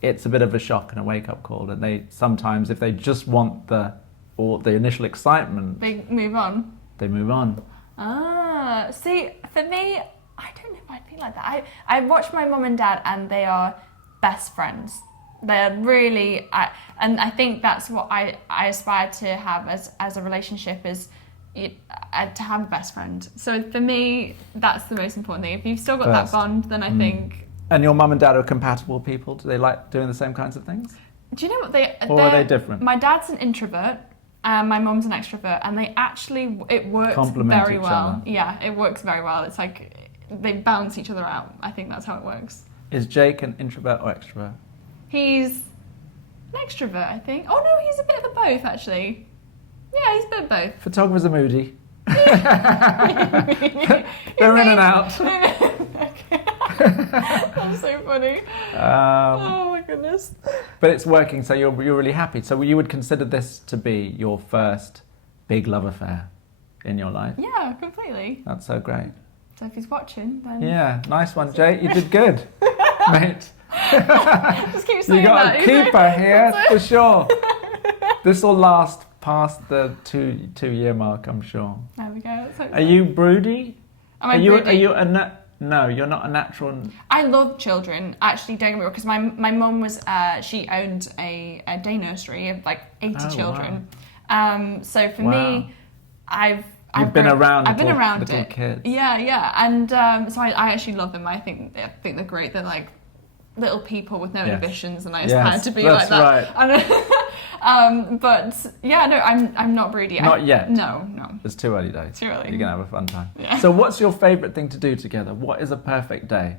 it's a bit of a shock and a wake-up call, and they sometimes, if they just want the initial excitement, they move on. See, for me, I don't know if I'd be like that. I watch my mum and dad, and they are best friends. They're really, and I think that's what I aspire to have as a relationship, is to have a best friend. So for me, that's the most important thing. If you've still got that bond, then I think... And your mum and dad are compatible people? Do they like doing the same kinds of things? Do you know what Or are they different? My dad's an introvert, and my mum's an extrovert, and it works complement very each well. Other. Yeah, it works very well. It's like they balance each other out. I think that's how it works. Is Jake an introvert or extrovert? He's An extrovert, I think. Oh no, he's a bit of both, actually. Yeah, he's a bit of both. Photographers are moody. They're in and out. That's so funny. Oh my goodness. But it's working, so you're really happy. So you would consider this to be your first big love affair in your life? Yeah, completely. That's so great. So if he's watching, then... Yeah, nice one, Jay. You did good, mate. Just keep saying you got that. a keeper here, for sure. This will last past the two-year mark, I'm sure. There we go. Are you broody? Am I broody? Are you no, you're not a natural... I love children, actually, don't get me wrong, because my mum was, she owned a day nursery of like 80 children. Wow. So for me, I've been around little kids. Yeah, and so I actually love them. I think they're great. They're like little people with no inhibitions, and I aspire to be like that. Right. But yeah, no, I'm not broody. Not yet. No. It's too early days. Too early. You're gonna have a fun time. Yeah. So, what's your favourite thing to do together? What is a perfect day?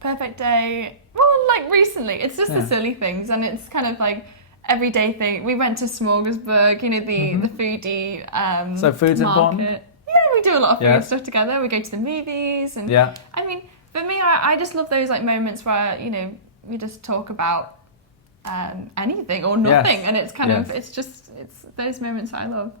Perfect day. Well, like recently, it's just the silly things, and it's kind of like everyday thing. We went to Smorgasburg, you know, the foodie so food's market. important? Yeah, we do a lot of food stuff together. We go to the movies, and I mean, for me, I just love those like moments where, you know, we just talk about anything or nothing, and it's kind of it's those moments I love.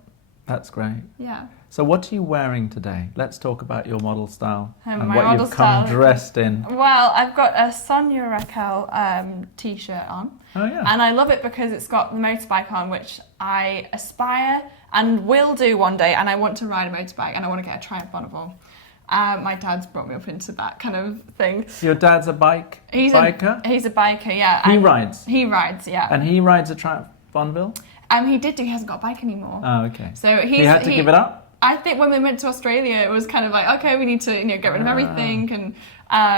That's great. Yeah. So what are you wearing today? Let's talk about your model style and my what model you've come style. dressed in. Well, I've got a Sonia Raquel t-shirt on. Oh yeah. And I love it because it's got the motorbike on, which I aspire and will do one day, and I want to ride a motorbike and I want to get a Triumph Bonneville. My dad's brought me up into that kind of thing. Your dad's a biker? He's a biker, yeah. He rides? He rides, yeah. And he rides a Triumph Bonneville? He did do. He hasn't got a bike anymore. Oh, okay. So he had to give it up? I think when we went to Australia, it was kind of like, okay, we need to, you know, get rid of everything. And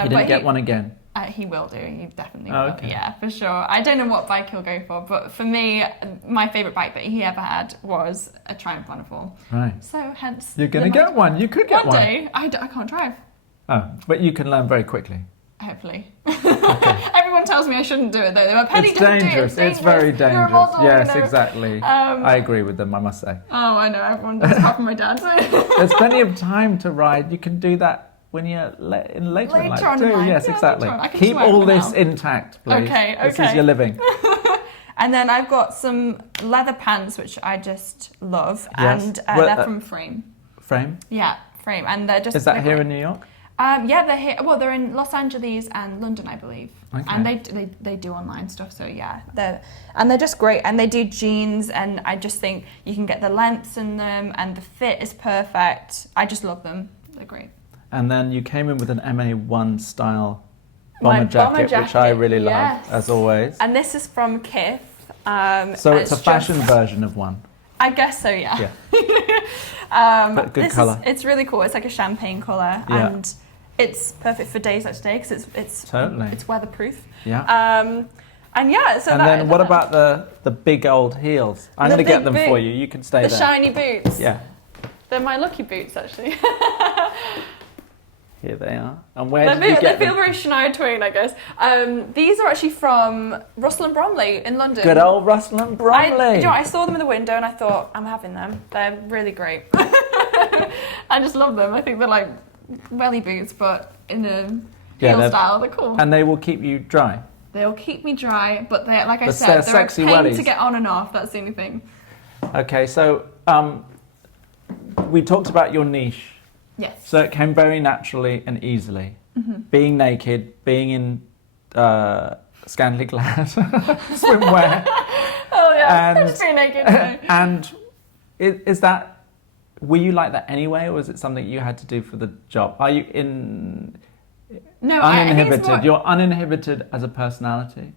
he didn't get one again? He will do. He definitely will. Okay. Yeah, for sure. I don't know what bike he'll go for, but for me, my favourite bike that he ever had was a Triumph Bonneville. Right. So hence... You're going to get one. You could get one. One day. I can't drive. Oh, but you can learn very quickly. Hopefully. Okay. Everyone tells me I shouldn't do it though. They were, Penny, it's don't dangerous. do it. It's very dangerous. You're a model, yes, you know. exactly. I agree with them, I must say. Oh, I know. Everyone does, apart from my dad. There's plenty of time to ride. You can do that when you're later in life too. Yes, exactly. Keep all this intact, please. Okay. This is your living. And then I've got some leather pants, which I just love, yes. and they're from Frame. Frame? Yeah, Frame, and they're just. Is that here in New York? Yeah, they're here. Well, they're in Los Angeles and London, I believe. Okay. And they do online stuff, so yeah, they're just great. And they do jeans, and I just think you can get the lengths in them, and the fit is perfect. I just love them. They're great. And then you came in with an MA1 style bomber jacket, which I really love, as always. And this is from Kith. So it's a fashion version of one. I guess so, yeah. But good colour. It's really cool. It's like a champagne colour, and it's perfect for days like today because it's weatherproof. Yeah. And yeah, so. And then what about the big old heels? I'm going to get them for you. You can stay there. The shiny boots. Yeah. They're my lucky boots, actually. Here they are. And where did you get them? They feel very Shania Twain, I guess. These are actually from Russell and Bromley in London. Good old Russell and Bromley. I saw them in the window and I thought, I'm having them. They're really great. I just love them. I think they're like welly boots, but in a heel style. They're cool. And they will keep you dry. They'll keep me dry, but they're, like I said, they're a pain to get on and off. That's the only thing. Okay, so we talked about your niche. Yes. So it came very naturally and easily. Mm-hmm. Being naked, being in scantily clad swimwear. Oh yeah, just being naked. And is that, were you like that anyway, or was it something you had to do for the job? Are you uninhibited? You're uninhibited as a personality?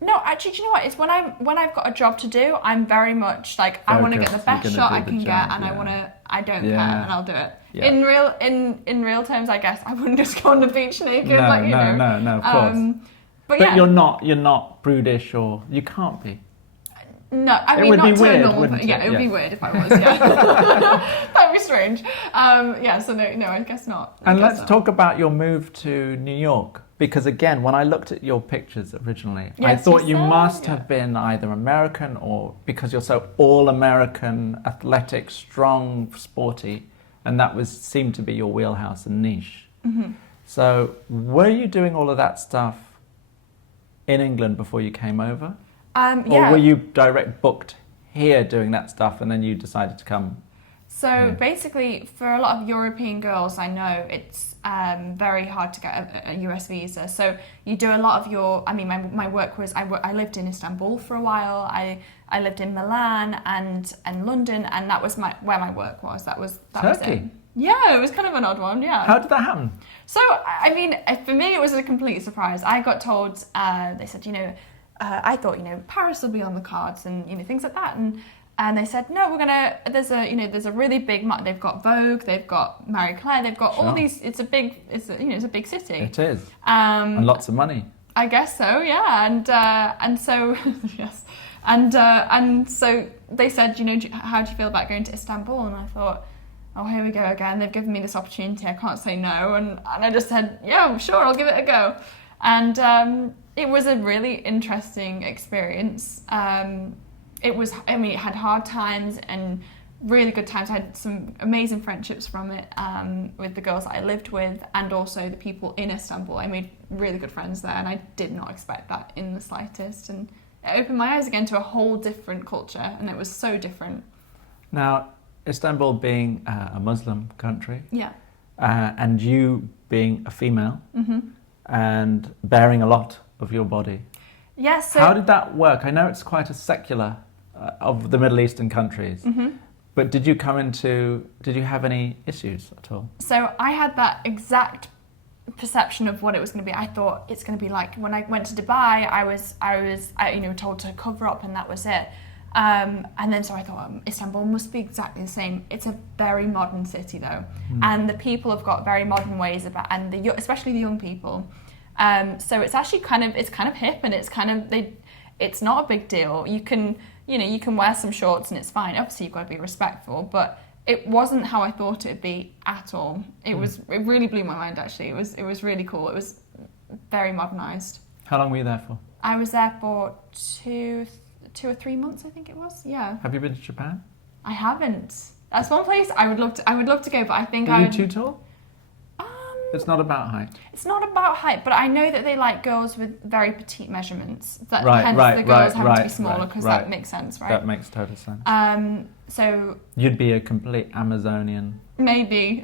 No, actually, do you know what? It's when I've got a job to do, I'm very much like, I want to get the best shot I can get, and I don't care, and I'll do it. Yeah. In real terms, I guess I wouldn't just go on the beach naked, No, of course. But yeah, you're not prudish, or you can't be. No, I mean, not to a normal. Yeah, it would be weird if I was. Yeah, that'd be strange. So no, I guess not. And let's talk about your move to New York. Because again, when I looked at your pictures originally, Yes, I thought you you said, must have been either American or because you're so all-American, athletic, strong, sporty, and that seemed to be your wheelhouse and niche. Mm-hmm. So were you doing all of that stuff in England before you came over? Yeah. Or were you direct booked here doing that stuff and then you decided to come? So basically, for a lot of European girls, I know it's very hard to get a US visa. So you do a lot of my work was, I lived in Istanbul for a while. I lived in Milan and London, and that was where my work was. That was Turkey? it. Yeah, it was kind of an odd one, yeah. How did that happen? So, I mean, for me, it was a complete surprise. I got told, they said, I thought, Paris will be on the cards and, things like that. And they said, no, there's a really big, they've got Vogue, they've got Marie Claire, they've got all these, it's a big city. It is. And lots of money. I guess so, yeah. And so, yes. And so they said, how do you feel about going to Istanbul? And I thought, oh, here we go again. They've given me this opportunity. I can't say no. And I just said, yeah, sure, I'll give it a go. And it was a really interesting experience. It had hard times and really good times. I had some amazing friendships from it with the girls that I lived with and also the people in Istanbul. I made really good friends there and I did not expect that in the slightest. And it opened my eyes again to a whole different culture and it was so different. Now, Istanbul being a Muslim country, yeah, and you being a female mm-hmm. and bearing a lot of your body. Yes. Yeah, so how did that work? I know it's quite a secular of the Middle Eastern countries, mm-hmm. but did you have any issues at all? So I had that exact perception of what it was going to be. I thought it's going to be like when I went to Dubai. I was told to cover up and that was it. And then so I thought Istanbul must be exactly the same. It's a very modern city though, and the people have got very modern ways about, and especially the young people. So it's actually kind of hip, and it's not a big deal. You can wear some shorts and it's fine. Obviously you've got to be respectful, but it wasn't how I thought it'd be at all. It really blew my mind actually. It was really cool. It was very modernized. How long were you there for? I was there for 2 or 3 months, I think it was. Yeah. Have you been to Japan? I haven't. That's one place I would love to go, but I think Are you too tall? It's not about height. It's not about height, but I know that they like girls with very petite measurements. Hence the girls having to be smaller because that makes sense, right? That makes total sense. So you'd be a complete Amazonian. Maybe,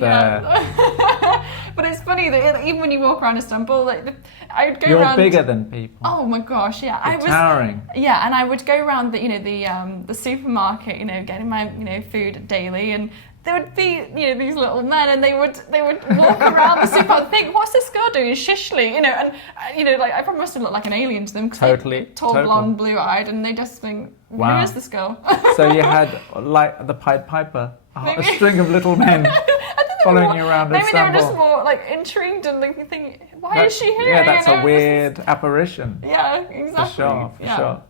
yeah. But it's funny that even when you walk around Istanbul, I would go around. You're bigger than people. Oh my gosh, yeah. You're towering. Yeah, and I would go around the supermarket, getting my food daily, and there would be these little men, and they would walk around the supermarket and think, what's this girl doing? Shishly, and I probably must have looked like an alien to them because they're tall, blonde, blue-eyed, and they just think, wow. Who is this girl? So you had like the Pied Piper, a string of little men following you around Istanbul. Maybe they were just more intrigued and thinking, why is she here? Yeah, that's a weird apparition. Yeah, exactly. For sure.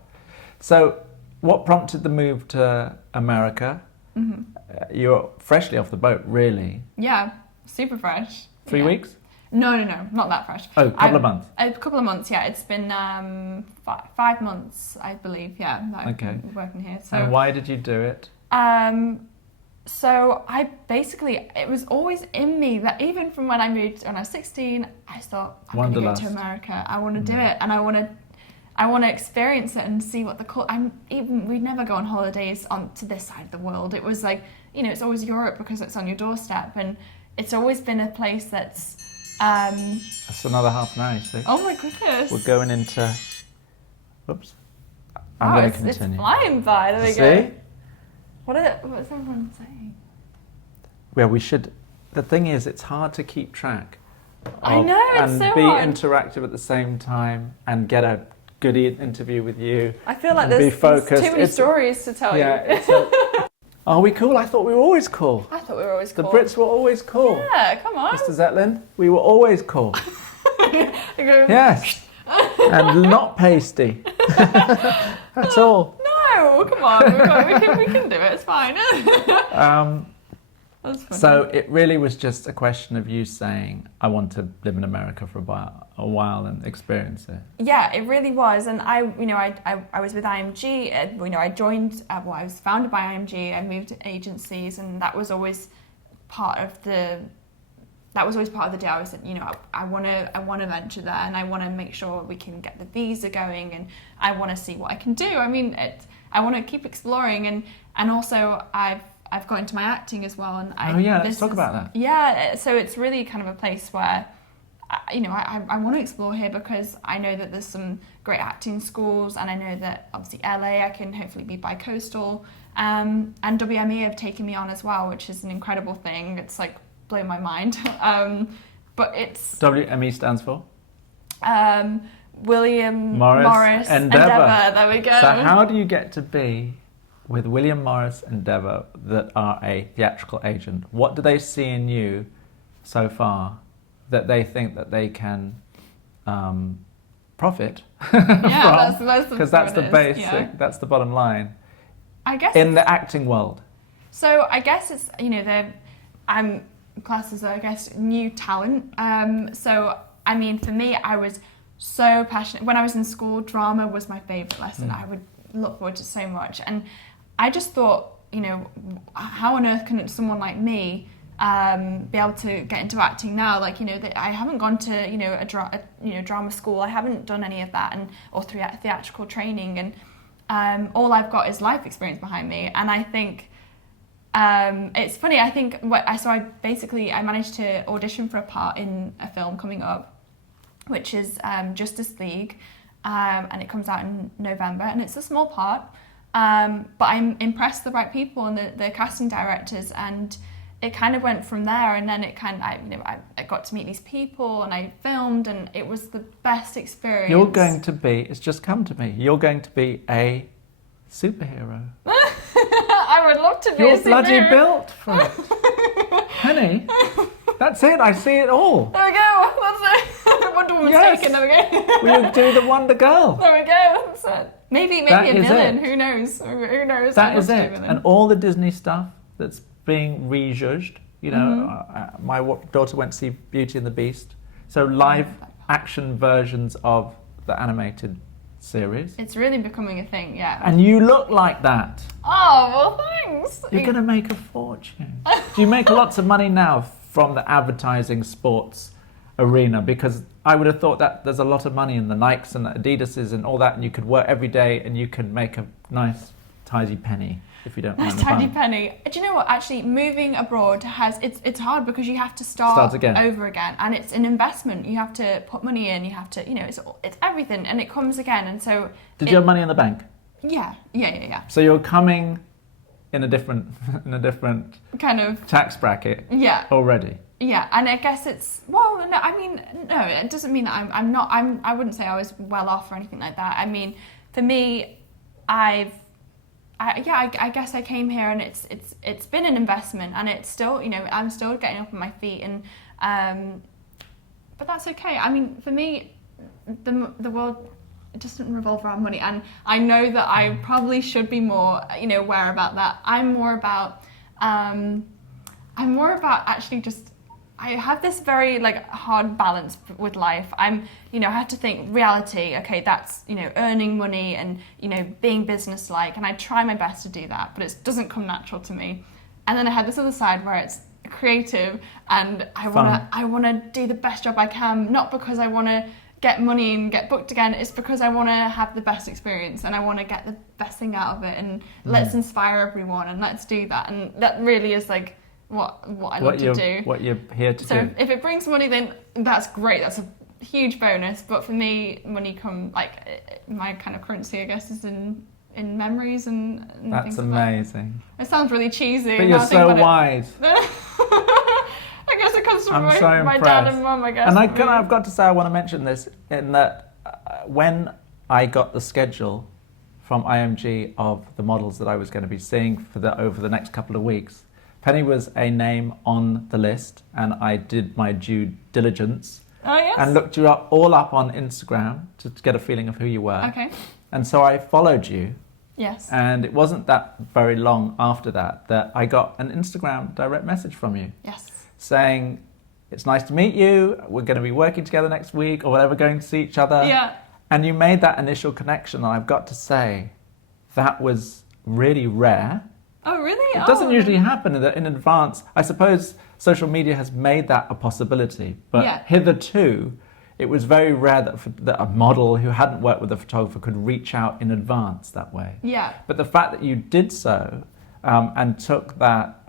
So what prompted the move to America? Mm-hmm. You're freshly off the boat, really. Yeah, super fresh. 3 weeks? No, not that fresh. Oh, a couple of months? A couple of months, yeah. It's been 5 months, I believe, yeah, that I've been working here. So, and why did you do it? So I basically, it was always in me that even from when I moved when I was 16, I thought, I'm going to go to America. I want to do it, and I want to experience it and see what we'd never go on holidays to this side of the world. It was it's always Europe because it's on your doorstep, and it's always been a place that's. That's another half an hour, you see. Oh my goodness. We're going into. Whoops. I'm going to continue. It's flying by. There we go. What is everyone saying? Well, we should. The thing is, it's hard to keep track. I know, it's so hard. And be interactive at the same time and get a good interview with you. I feel like there's too many stories to tell you. Are we cool? I thought we were always cool. I thought we were always cool. The Brits were always cool. Yeah, come on. Mr. Zetlin, we were always cool. Yes. And not pasty. At all. No, come on. We can do it. It's fine. That's funny. So it really was just a question of you saying, I want to live in America for a while and experience it. Yeah, it really was. And I was with IMG, I joined, I was founded by IMG, I moved to agencies, and that was always part of the deal. I was, I want to venture there, and I want to make sure we can get the visa going, and I want to see what I can do. I mean, I want to keep exploring, and also I've got into my acting as well. And let's talk about that. Yeah, so it's really kind of a place where, I want to explore here because I know that there's some great acting schools, and I know that obviously LA I can hopefully be bi-coastal, and WME have taken me on as well, which is an incredible thing. It's like blown my mind. But it's... WME stands for? William Morris Endeavour. There we go. So how do you get to be with William Morris Endeavour that are a theatrical agent? What do they see in you so far that they think that they can profit yeah, from? That's because that's the basic, that's the bottom line. I guess in the acting world. So I guess it's I'm classed as I guess new talent. So I mean, for me, I was so passionate when I was in school. Drama was my favourite lesson. I would look forward to so much, and I just thought, how on earth can someone like me be able to get into acting now? Like, I haven't gone to a drama school. I haven't done any of that, or theatrical training, and all I've got is life experience behind me. And I think it's funny. I think I managed to audition for a part in a film coming up, which is Justice League, and it comes out in November, and it's a small part. But I'm impressed the right people and the casting directors, and it kind of went from there. And then I got to meet these people, and I filmed, and it was the best experience. You're going to be, it's just come to me, you're going to be a superhero. I would love to be a superhero. You're bloody built for it. Penny, that's it, I see it all. There we go, that's it. Wonder Woman's taken, there we go. We'll do the Wonder Girl. There we go, that's it. Maybe a villain, who knows? Who knows? That is it. And all the Disney stuff that's being rejudged, my daughter went to see Beauty and the Beast. So live action versions of the animated series. It's really becoming a thing, yeah. And you look like that. Oh, well, thanks. You're going to make a fortune. Do you make lots of money now from the advertising sports arena? Because I would have thought that there's a lot of money in the Nikes and the Adidases and all that, and you could work every day and you could make a nice, tidy penny. If you don't mind. Nice tidy penny. Do you know what? Actually, moving abroad it's hard because you have to start over again, and it's an investment. You have to put money in. You have to, it's everything, and it comes again. And so, did you have money in the bank? Yeah. So you're coming in a different kind of tax bracket. Yeah. Already. Yeah, and I guess it's it doesn't mean that I wouldn't say I was well off or anything like that. I mean, for me, I guess I came here, and it's been an investment, and it's still, I'm still getting up on my feet, and but that's okay. I mean, for me, the world doesn't revolve around money, and I know that I probably should be more, aware about that. I'm more about actually just. I have this very hard balance with life. I have to think reality. Okay, that's earning money and being business-like, and I try my best to do that, but it doesn't come natural to me. And then I have this other side where it's creative, and I wanna do the best job I can, not because I wanna get money and get booked again. It's because I wanna have the best experience, and I wanna get the best thing out of it, and let's inspire everyone, and let's do that. And that really is what I love to do. What you're here to do. So if it brings money, then that's great. That's a huge bonus. But for me, money my kind of currency, I guess, is in memories and that's things amazing. It sounds really cheesy. But you're so wise. I guess it comes from my dad and mum, I guess. And I've got to say, I want to mention this, in that when I got the schedule from IMG of the models that I was going to be seeing over the next couple of weeks, Penny was a name on the list, and I did my due diligence and looked you all up on Instagram to get a feeling of who you were. Okay. And so I followed you, Yes. And it wasn't that very long after that I got an Instagram direct message from you. Yes. Saying, it's nice to meet you, we're going to be working together next week, or whatever, going to see each other. Yeah. And you made that initial connection, and I've got to say, that was really rare. Oh, really? It doesn't usually happen in advance. I suppose social media has made that a possibility, but hitherto, it was very rare that a model who hadn't worked with a photographer could reach out in advance that way. Yeah. But the fact that you did so and took that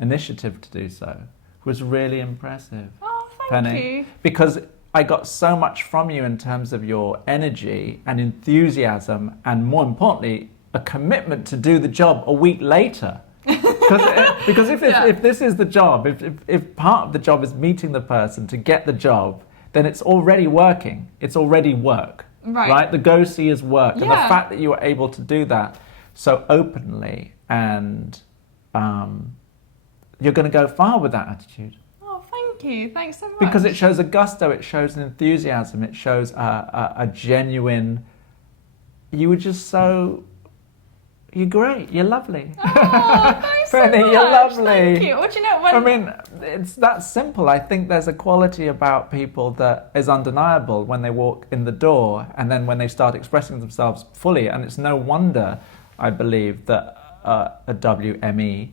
initiative to do so was really impressive. Oh, Penny, thank you. because I got so much from you in terms of your energy and enthusiasm, and more importantly, a commitment to do the job a week later. Because if this is the job, if part of the job is meeting the person to get the job, then it's already working. It's already work. Right? The go-see is work. And the fact that you were able to do that so openly, and you're going to go far with that attitude. Oh, thank you. Thanks so much. Because it shows a gusto, it shows an enthusiasm, it shows a genuine... You were just so... You're great. You're lovely. Oh, thanks Penny, so much. you're lovely. Thank you. Well, do you know when... I mean, it's that simple. I think there's a quality about people that is undeniable when they walk in the door and then when they start expressing themselves fully. And it's no wonder, I believe, that a WME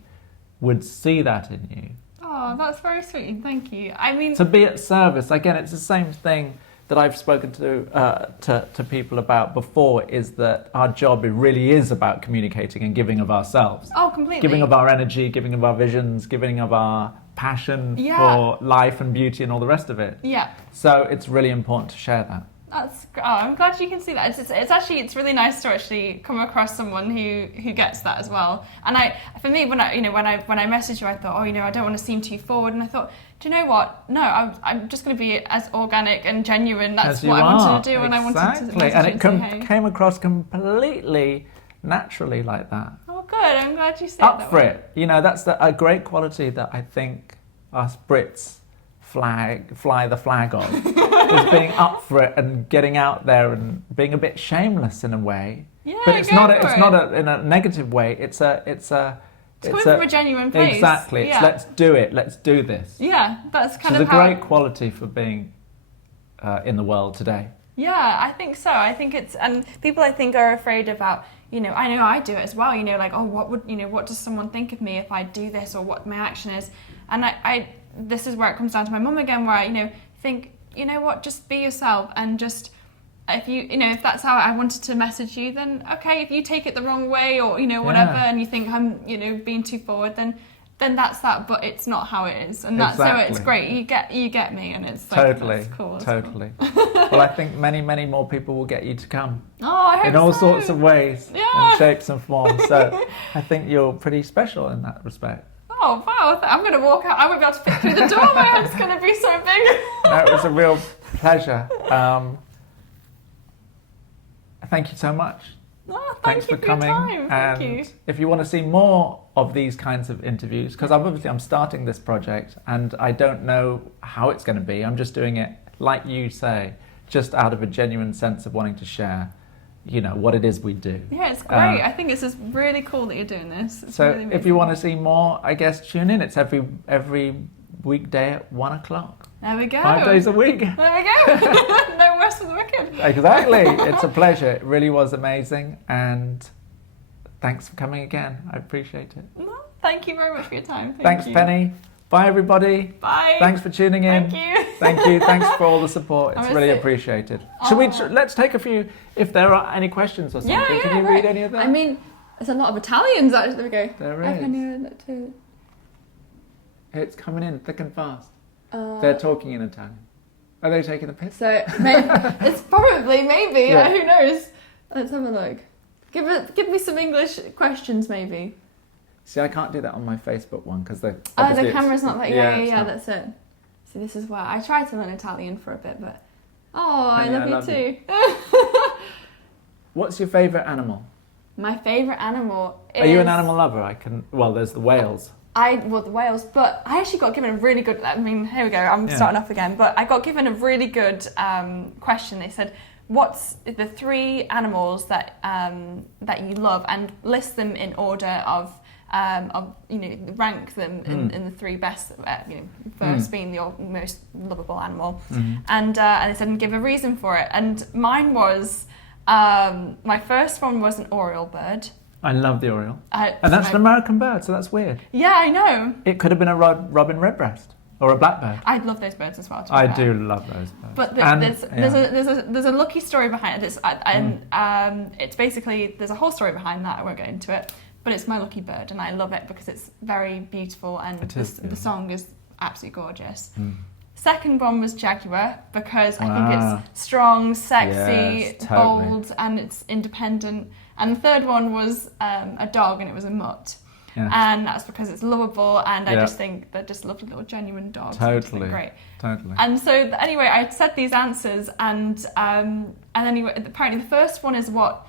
would see that in you. Oh, that's very sweet. Thank you. I mean... To be at service. Again, it's the same thing that I've spoken to people about before, is that our job, it really is about communicating and giving of ourselves. Oh, completely. Giving of our energy, giving of our visions, giving of our passion for life and beauty and all the rest of it. Yeah. So it's really important to share that. I'm glad you can see that. It's really nice to actually come across someone who gets that as well. And for me, when I messaged you, I thought, I don't want to seem too forward, and I thought, do you know what? No, I'm just going to be as organic and genuine. That's what I wanted to do, and I wanted to message and it came across completely naturally like that. Oh, good. I'm glad you said that. Up for it. That's a great quality that I think us Brits fly the flag of. Is being up for it and getting out there and being a bit shameless in a way. Yeah, but it's not in a negative way. It's coming from a genuine place. Exactly. It's let's do it. Let's do this. Yeah, that's kind of a great quality for being in the world today. Yeah, I think so. I think and people I think are afraid about, I know I do it as well, like, oh, what does someone think of me if I do this, or what my action is? And I this is where it comes down to my mum again, where I, think, you know what, just be yourself, and just, if that's how I wanted to message you, then okay, if you take it the wrong way, or, whatever, and you think I'm, being too forward, then that's that, but it's not how it is, and that's so it's great. You get me, and it's like, totally cool. Totally. Well, I think many, many more people will get you to come. Oh, I hope in all so. sorts of ways, and shapes and forms. So I think you're pretty special in that respect. Oh, wow. I'm going to walk out. I won't be able to fit through the door. My head's going to be so big. No, it was a real pleasure. Thank you so much. Oh, Thanks for coming. Your time. Thank and you. If you want to see more of these kinds of interviews, because I'm starting this project and I don't know how it's going to be. I'm just doing it, like you say, just out of a genuine sense of wanting to share what it is we do. Yeah, it's great. I think this is really cool that you're doing this. It's so really if you want to see more, I guess tune in. It's every weekday at 1:00. There we go. 5 days a week. There we go. No worse for the wicked. Exactly. It's a pleasure. It really was amazing. And thanks for coming again. I appreciate it. No, thank you very much for your time. Thanks, Penny. Bye, everybody. Bye. Thanks for tuning in. Thank you. Thank you. Thanks for all the support. It's really appreciated. Let's take a few, if there are any questions or something. Yeah, Can you read any of them? I mean, there's a lot of Italians actually. There we go. There is. It's coming in thick and fast. They're talking in Italian. Are they taking the piss? So, it's probably, maybe. Yeah. Who knows? Let's have a look. Give me some English questions, maybe. See, I can't do that on my Facebook one because the camera's not like that's it. See, this is why I tried to learn Italian for a bit, but I love you too. What's your favourite animal? My favourite animal is... Are you an animal lover? There's the whales. The whales, but I actually got given a really good... here we go, I'm starting off again, but I got given a really good question. They said, what's the 3 animals that that you love, and list them in order of rank them in the 3 best. First being your most lovable animal, and they said, and give a reason for it. And mine was my first one was an oriole bird. I love the oriole, and that's an American bird, so that's weird. Yeah, I know. It could have been a robin redbreast or a blackbird. I love those birds as well. I do love those birds. But there's a lucky story behind it. It's basically, there's a whole story behind that. I won't go into it, but it's my lucky bird, and I love it because it's very beautiful, and the song is absolutely gorgeous. Second one was jaguar, because I think it's strong, sexy, bold, and it's independent. And the third one was a dog, and it was a mutt. Yes. And that's because it's lovable, and I just think they're just lovely little genuine dogs. Totally. Great. Totally. And so anyway, I said these answers, and anyway, apparently the first one is what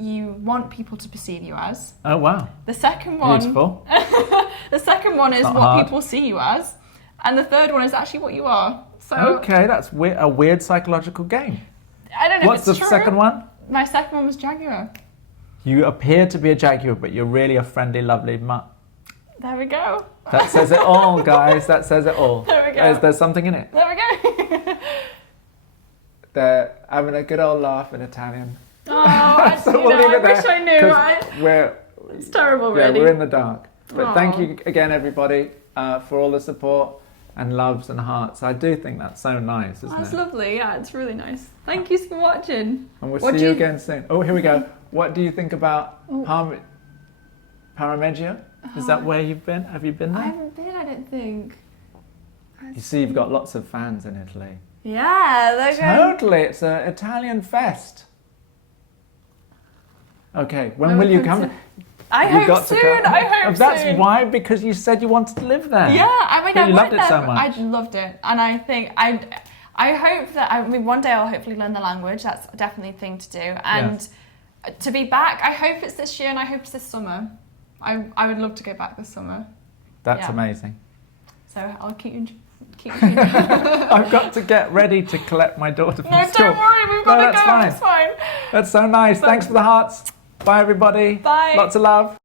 you want people to perceive you as. Oh wow. The second one. Beautiful. The second one is what people see you as, and the third one is actually what you are. So. Okay, that's a weird psychological game. I don't know. What's the second one? My second one was jaguar. You appear to be a jaguar, but you're really a friendly, lovely mutt. There we go. That says it all, guys. That says it all. There we go. There's something in it. There we go. They're having a good old laugh in Italian. Oh, so we'll leave it there. I wish I knew. It's terrible, really. Yeah, we're in the dark. But thank you again, everybody, for all the support and loves and hearts. I do think that's so nice, isn't it? That's lovely. Yeah, it's really nice. Thank you for watching. And we'll see you again soon. Oh, here we go. What do you think about Paramegia? Is that where you've been? Have you been there? I haven't been, I don't think. You see, you've got lots of fans in Italy. Yeah, totally. It's an Italian fest. Okay, when will you come? I hope soon. That's why, because you said you wanted to live there. Yeah, I mean, you loved it so much. I loved it, and I think I hope that one day I'll hopefully learn the language. That's definitely a thing to do, and to be back. I hope it's this year, and I hope it's this summer. I would love to go back this summer. That's amazing. So I'll keep you. I've got to get ready to collect my daughter from school. No, don't worry, we've got to go. Fine. It's fine. That's so nice. Thanks for the hearts. Bye, everybody. Bye. Lots of love.